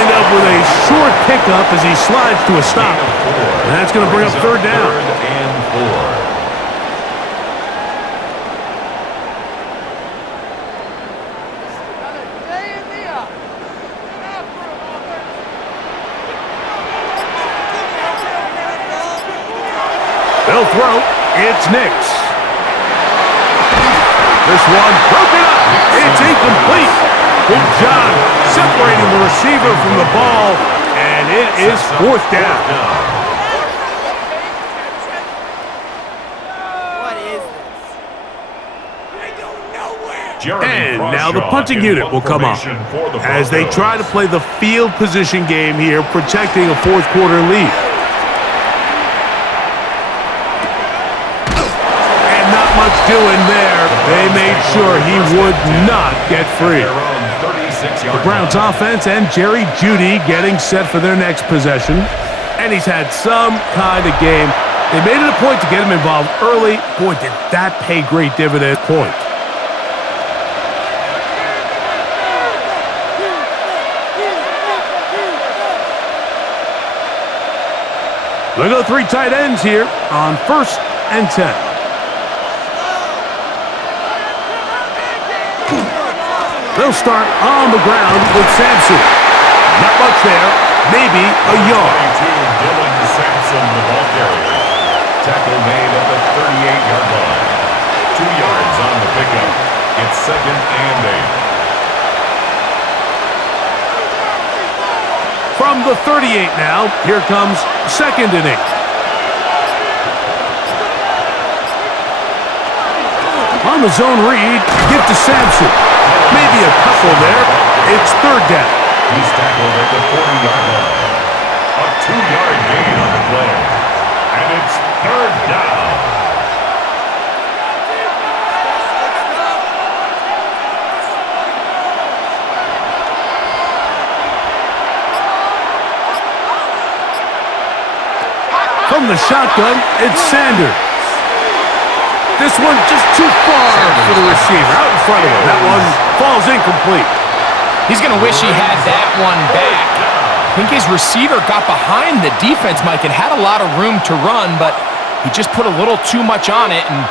wind up with a short pickup as he slides to a stop. And that's going to bring up third down. Third and 4. They'll throw. It's Nix. This one broken up. It's incomplete. Good job separating the receiver from the ball, and it is fourth down. What is this? And now the punting unit will come up as they try to play the field position game here, protecting a fourth quarter lead. Much doing there. They made sure he would not get free. The Browns offense and Jerry Jeudy getting set for their next possession. And he's had some kind of game. They made it a point to get him involved early. Boy, did that pay great dividends. Point. They go 3 tight ends here on 1st and 10. They'll start on the ground with Sampson. Not much there. Maybe a yard. Dylan Sampson, the ball carrier. Tackle made at the 38-yard line. 2 yards on the pickup. It's 2nd and 8. From the 38 now, here comes 2nd and 8. On the zone read, give to Sampson. Maybe a couple there. It's 3rd down. He's tackled at the 40-yard line. A 2-yard gain on the play. And it's 3rd down. From the shotgun, it's Sanders. This one just too far for the receiver, out in front of him. That one falls incomplete. He's going to wish he had that one back. I think his receiver got behind the defense, Mike, and had a lot of room to run, but he just put a little too much on it, and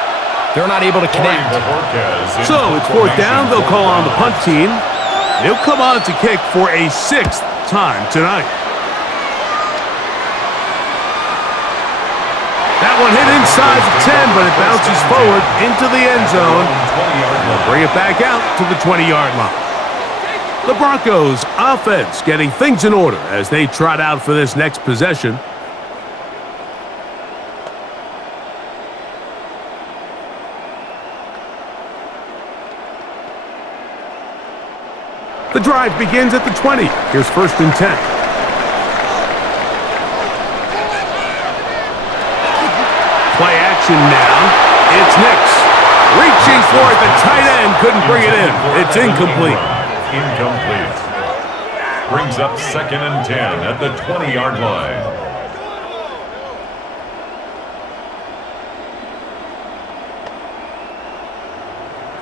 they're not able to connect. So it's 4th down. They'll call on the punt team. He'll come on to kick for a 6th time tonight. That one hit inside the 10, but it bounces forward into the end zone. They'll bring it back out to the 20-yard line. The Broncos offense getting things in order as they trot out for this next possession. The drive begins at the 20. Here's 1st and 10. Play action now. It's Nix. Reaching for it. The tight end couldn't bring it in. It's incomplete. Incomplete. Brings up 2nd and 10 at the 20-yard line.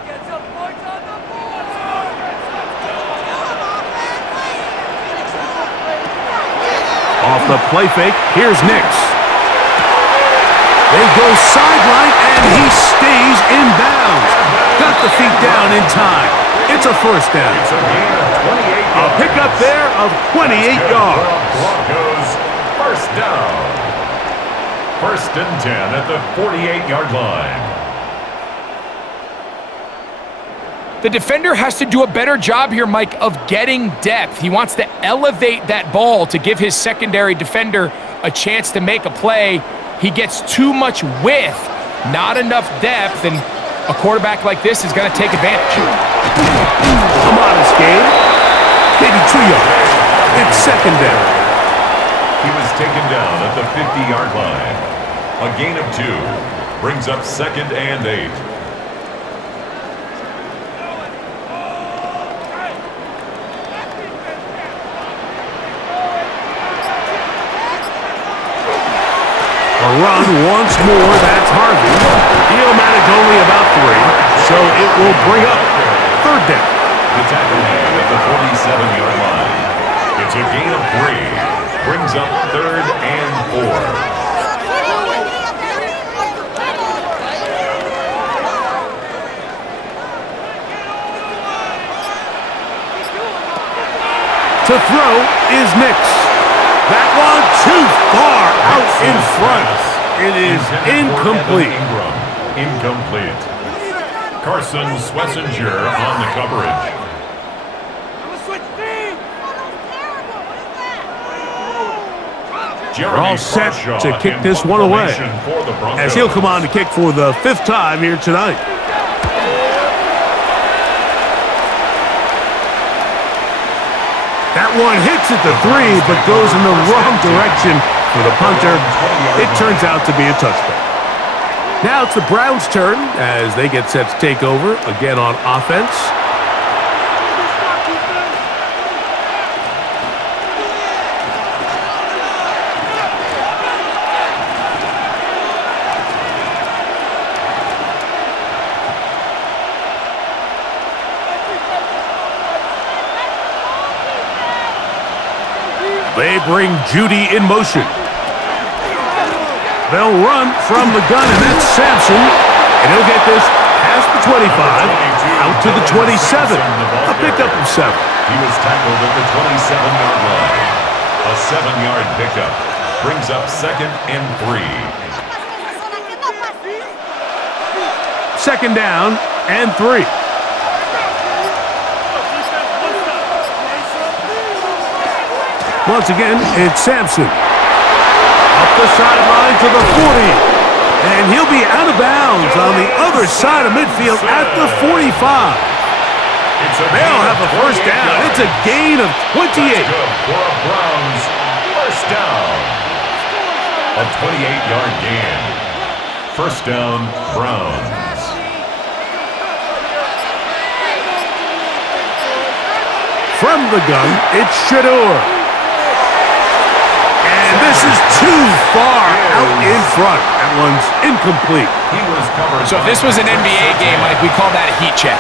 Get some points on the board. Off the play fake. Here's Nix. They go sideline, and he stays in bounds. Got the feet down in time. It's a 1st down. It's a gain of 28 yards. A pickup there of 28 yards. Broncos 1st down. 1st and 10 at the 48-yard line. The defender has to do a better job here, Mike, of getting depth. He wants to elevate that ball to give his secondary defender a chance to make a play. He gets too much width, not enough depth, and a quarterback like this is going to take advantage. A modest gain, maybe 2 yards. It's 2nd down. He was taken down at the 50-yard line. A gain of 2 brings up 2nd and 8. A run once more, that's Harvey. He'll manage only about 3, so it will bring up 3rd down. The tackle made at the 47-yard line. It's a a gain of 3. Brings up 3rd and 4. To throw is Nix. That one too far out in front. It is incomplete. Incomplete. Carson Swessinger on the coverage. We're all set to kick this one away, as he'll come on to kick for the 5th time here tonight. That one hits at the 3, but goes in the wrong direction for the punter. It turns out to be a touchback. Now it's the Browns' turn as they get set to take over again on offense. They bring Judy in motion. They'll run from the gun, and that's Sampson. And he'll get this past the 25, out to the 27. A pickup of 7. He was tackled at the 27-yard line. A 7-yard pickup brings up 2nd and 3. 2nd down and 3. Once again, it's Sampson. Up the sideline to the 40. And he'll be out of bounds on the other side of midfield at the 45. They'll have a 1st down. It's a gain of 28. For a Browns 1st down. A 28-yard gain. 1st down, Browns. From the gun, it's Shador. And this is too far out in front. That one's incomplete. So if this was an NBA game, Mike, we call that a heat check.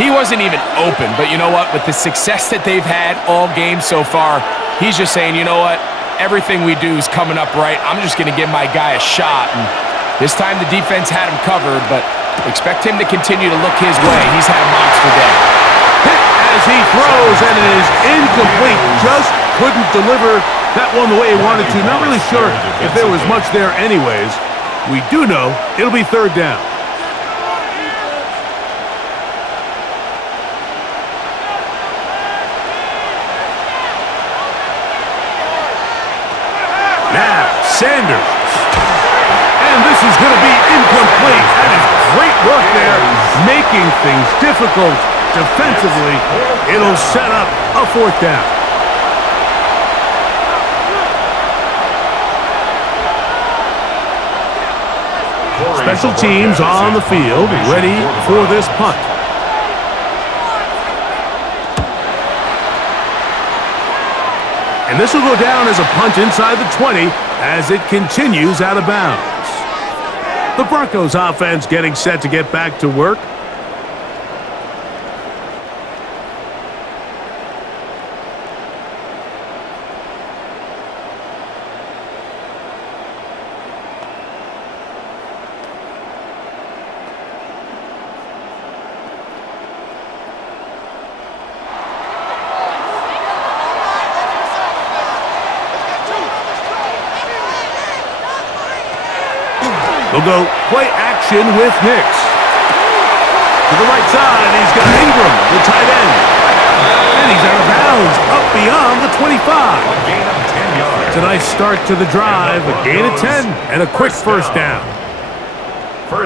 He wasn't even open, but you know what? With the success that they've had all game so far, he's just saying, you know what? Everything we do is coming up right. I'm just going to give my guy a shot. And this time the defense had him covered, but expect him to continue to look his way. He's had a monster day. Hit as he throws, and it is incomplete. Just couldn't deliver that one the way he wanted to. Not really sure if there was much there anyways. We do know it'll be 3rd down. Now, Sanders. And this is going to be incomplete. That is great work there, making things difficult defensively. It'll set up a 4th down. Special teams on the field, ready for this punt. And this will go down as a punt inside the 20 as it continues out of bounds. The Broncos offense getting set to get back to work. They'll go play action with Nix. To the right side, he's got Ingram, the tight end. And he's out of bounds, up beyond the 25. A gain of 10 yards. It's a nice start to the drive, a gain of 10, and a quick 1st down.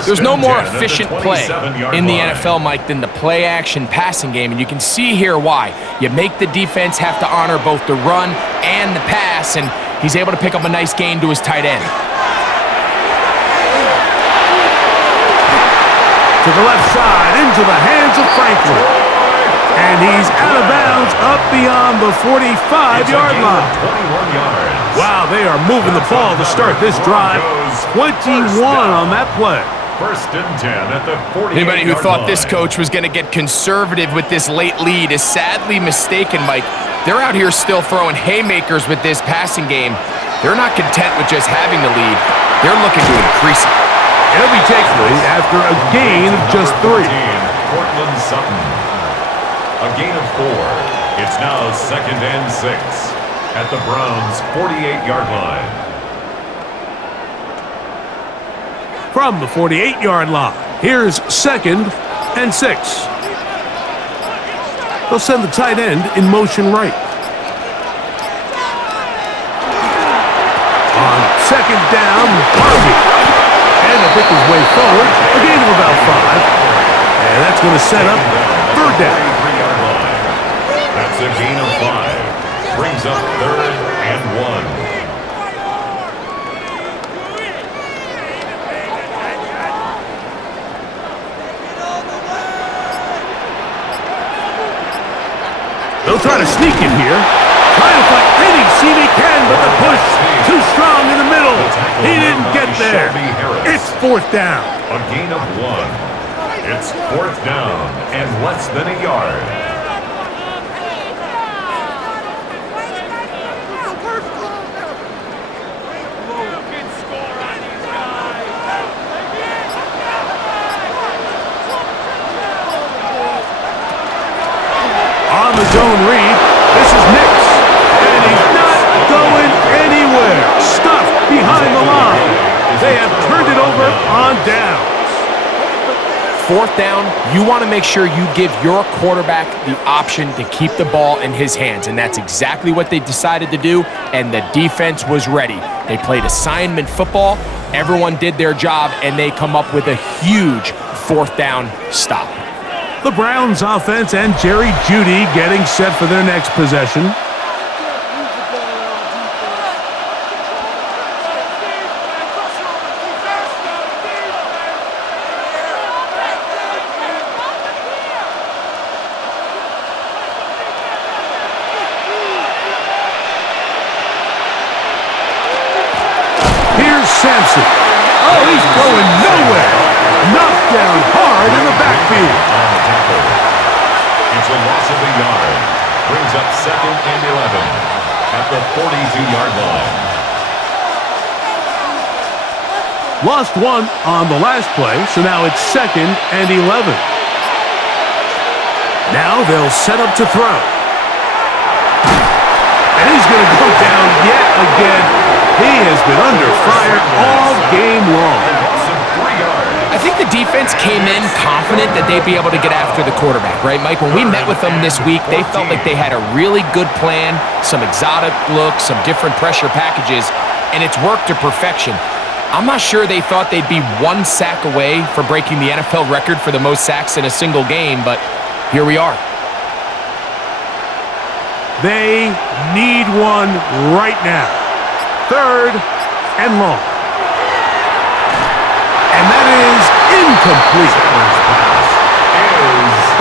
There's no more efficient play in the NFL, Mike, than the play-action passing game, and you can see here why. You make the defense have to honor both the run and the pass, and he's able to pick up a nice gain to his tight end. To the left side, into the hands of Franklin. And he's out of bounds up beyond the 45-yard line. 21 yards. Wow, they are moving the ball to start this drive. 21 on that play. First and 10 at the 48-yard line. Anybody who thought this coach was going to get conservative with this late lead is sadly mistaken, Mike. They're out here still throwing haymakers with this passing game. They're not content with just having the lead. They're looking to increase it. It'll be taken after a gain of just 3. Cortland Sutton. A gain of 4. It's now second and 6 at the Browns' 48-yard line. From the 48-yard line, here's second and 6. They'll send the tight end in motion right. On second down, Harvey. And he'll pick his way forward, a gain of about 5. And that's going to set up third down. 33-yard line. That's a gain of 5. Brings up third and 1. They'll try to sneak in here. Trying to find any seam he can, but the push too strong in the middle. He didn't get there. It's fourth down. A gain of 1. It's fourth down and less than a yard. On the zone read, this is Nix, and he's not going anywhere. Stuffed behind the line. They have turned it over on downs. Fourth down, you want to make sure you give your quarterback the option to keep the ball in his hands, and that's exactly what they decided to do, and the defense was ready. They played assignment football, everyone did their job, and they come up with a huge fourth down stop. The Browns offense and Jerry Jeudy getting set for their next possession. Here's Sampson. Oh, he's going nowhere. Knocked down hard in the backfield. It's a loss of a yard. Brings up second and 11 at the 42-yard line. Lost one on the last play, so now it's second and 11. Now they'll set up to throw. And he's going to go down yet again. He has been under fire all game long. I think the defense came in confident that they'd be able to get after the quarterback, right, Mike? When we met with them this week, they felt like they had a really good plan, some exotic looks, some different pressure packages, and it's worked to perfection. I'm not sure they thought they'd be one sack away from breaking the NFL record for the most sacks in a single game, but here we are. They need one right now. Third and long. And that is incomplete.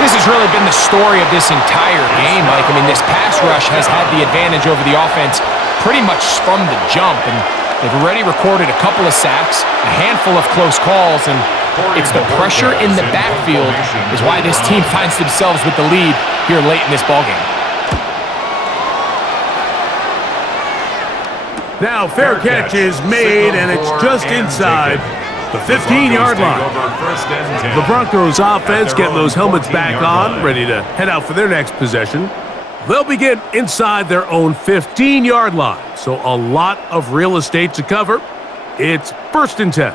This has really been the story of this entire game, Mike. I mean, this pass rush has had the advantage over the offense pretty much from the jump, and they've already recorded a couple of sacks, a handful of close calls, and it's the pressure in the backfield is why this team finds themselves with the lead here late in this ballgame. Now, fair catch is made, and it's just inside the 15-yard line. The Broncos offense getting those helmets back on, ready to head out for their next possession. They'll begin inside their own 15-yard line, so a lot of real estate to cover. It's first and 10.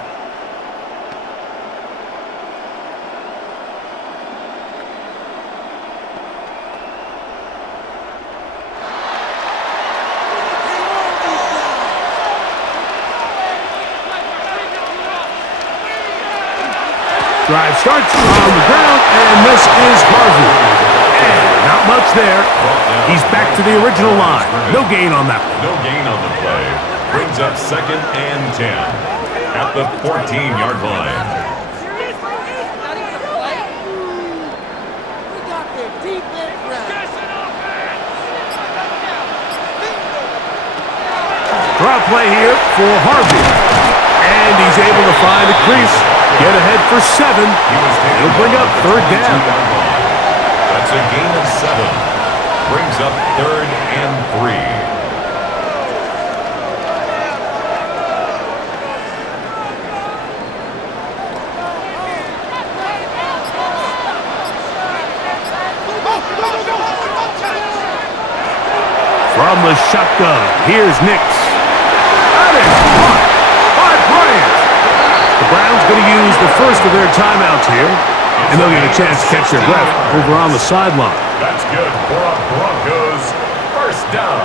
Drive starts on the ground, and this is Harvey. And not much there. He's back to the original line. No gain on that one. No gain on the play. Brings up second and 10 at the 14-yard line. Draw play here for Harvey. And he's able to find a crease. get ahead for 7. It'll bring up third down. That's a gain of 7. Brings up 3rd and 3. From the shotgun, here's Nix. That is caught by Bryant. The Browns going to use the first of their timeouts here, and they'll get a chance to catch their breath over on the sideline. That's good for a Broncos first down.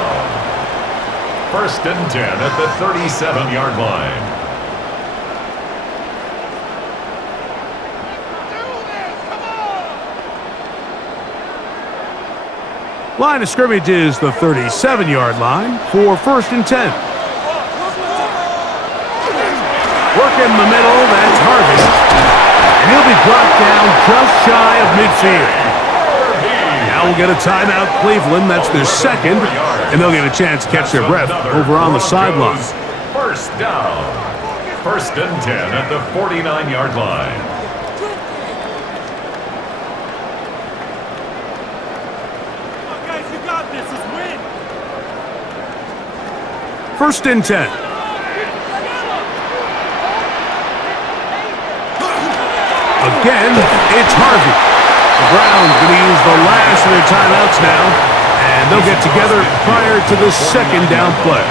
1st and 10 at the 37-yard line. Line of scrimmage is the 37-yard line for 1st and 10. Work in the middle, that's Harvey. And he'll be brought down just shy of midfield. Now we'll get a timeout, Cleveland. That's their 2nd, and they'll get a chance to catch their breath over on the sideline. First down. 1st and 10 at the 49-yard line. First and 10. Again, it's Harvey. The Browns going to use the last of their timeouts now, and they'll get together prior to the 2nd down play.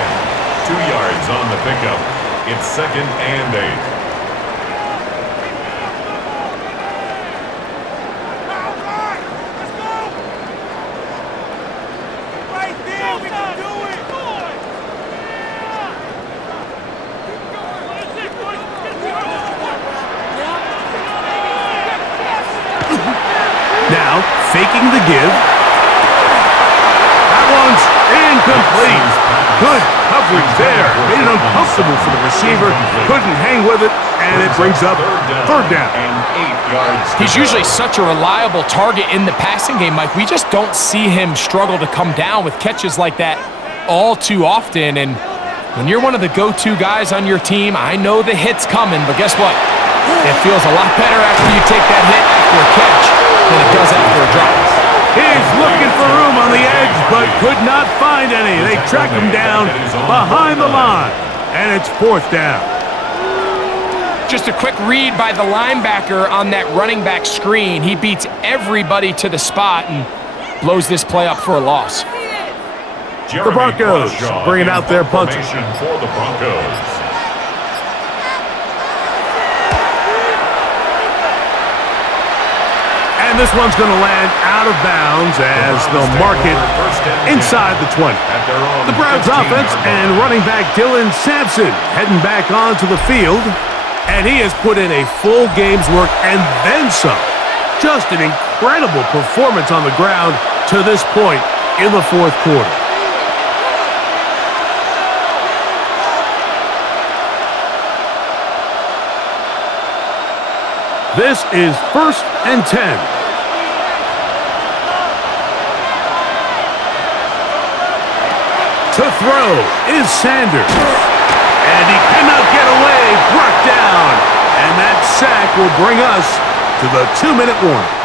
2 yards on the pickup. It's 2nd and 8. Now, faking the give. That one's incomplete. Good coverage there. Made it uncomfortable for the receiver. Couldn't hang with it, and it brings up third down. And 8 yards. He's usually such a reliable target in the passing game, Mike. We just don't see him struggle to come down with catches like that all too often. And when you're one of the go-to guys on your team, I know the hit's coming, but guess what? It feels a lot better after you take that hit after a catch than it does after a drop. He's looking for room on the edge, but could not find any. They track him down behind the line, and it's 4th down. Just a quick read by the linebacker on that running back screen. He beats everybody to the spot and blows this play up for a loss. The Broncos bringing out their punter. For the Broncos. And this one's going to land out of bounds as they'll mark it inside the 20. The Browns offense and running back Dylan Sampson heading back onto the field. And he has put in a full game's work and then some. Just an incredible performance on the ground to this point in the 4th quarter. This is 1st and 10. To throw is Sanders. And he cannot get away, brought down. And that sack will bring us to the 2-minute warning.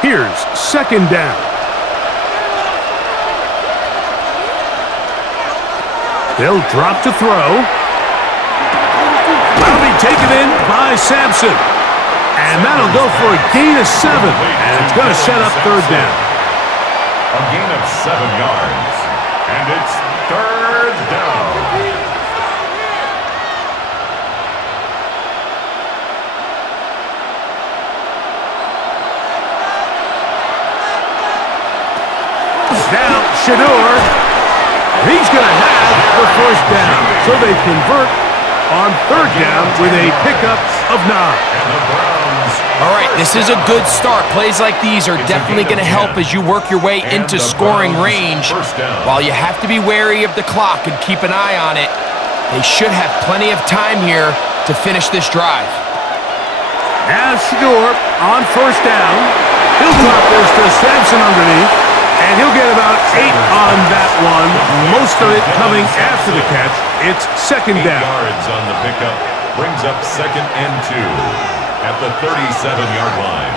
Here's 2nd down. They'll drop to throw. That'll be taken in by Sampson. And that'll go for a gain of 7. And it's going to set up 3rd down. A gain of 7 yards. And it's 3rd down. Now, Shador, he's going to have the 1st down. So they convert on 3rd down with a pickup of 9. And the Browns. All right, this is a good start. Plays like these are definitely going to help as you work your way into scoring range. While you have to be wary of the clock and keep an eye on it, they should have plenty of time here to finish this drive. Now Shador on first down. He'll drop this to Sampson underneath, and he'll get about 8 on that one, most of it coming after the catch. It's second 8 down. yards on the pickup brings up 2nd and 2 at the 37-yard line.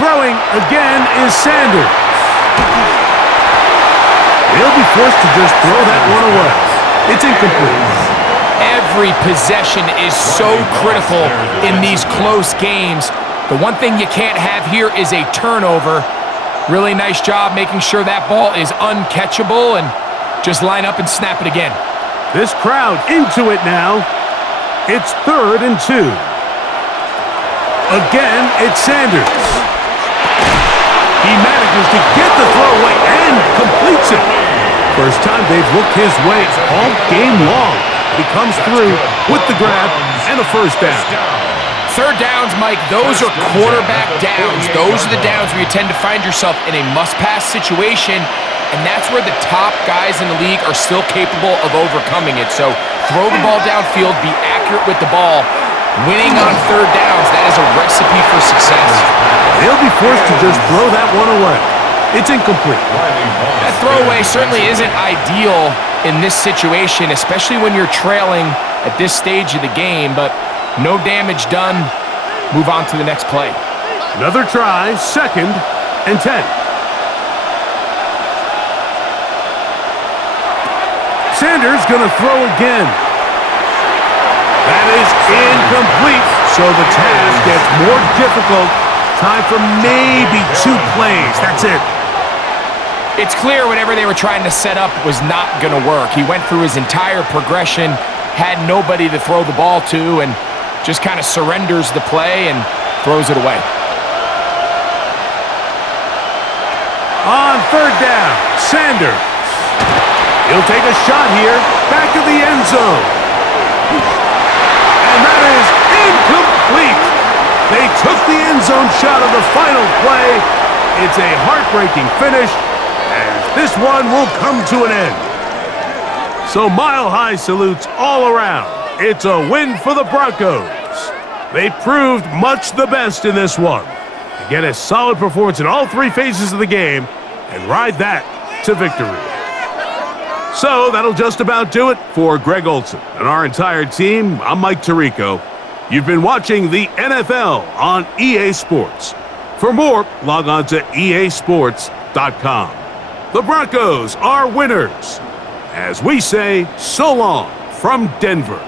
Throwing again is Sanders. He'll be forced to just throw that one away. It's incomplete. Every possession is so critical in these close games. The one thing you can't have here is a turnover. Really nice job making sure that ball is uncatchable and just line up and snap it again. This crowd into it now. It's 3rd and 2. Again, it's Sanders. He manages to get the throw away and completes it. First time they've looked his way all game long. He comes through with the grab and a first down. Third downs, Mike, those are quarterback downs. Those are the downs where you tend to find yourself in a must-pass situation, and that's where the top guys in the league are still capable of overcoming it. So throw the ball downfield, be accurate with the ball. Winning on third downs, that is a recipe for success. He'll be forced to just throw that one away. It's incomplete. That throwaway certainly isn't ideal in this situation, especially when you're trailing at this stage of the game, but no damage done. Move on to the next play. Another try, 2nd and 10. Sanders gonna throw again. That is incomplete, so the task gets more difficult. Time for maybe 2 plays. That's it. It's clear whatever they were trying to set up was not going to work. He went through his entire progression, had nobody to throw the ball to, and just kind of surrenders the play and throws it away. On third down, Sanders. He'll take a shot here, back of the end zone. And that is incomplete. They took the end zone shot of the final play. It's a heartbreaking finish, as this one will come to an end. So mile-high salutes all around. It's a win for the Broncos. They proved much the best in this one. They get a solid performance in all 3 phases of the game and ride that to victory. So that'll just about do it for Greg Olson and our entire team. I'm Mike Tirico. You've been watching the NFL on EA Sports. For more, log on to easports.com. The Broncos are winners. As we say, so long from Denver.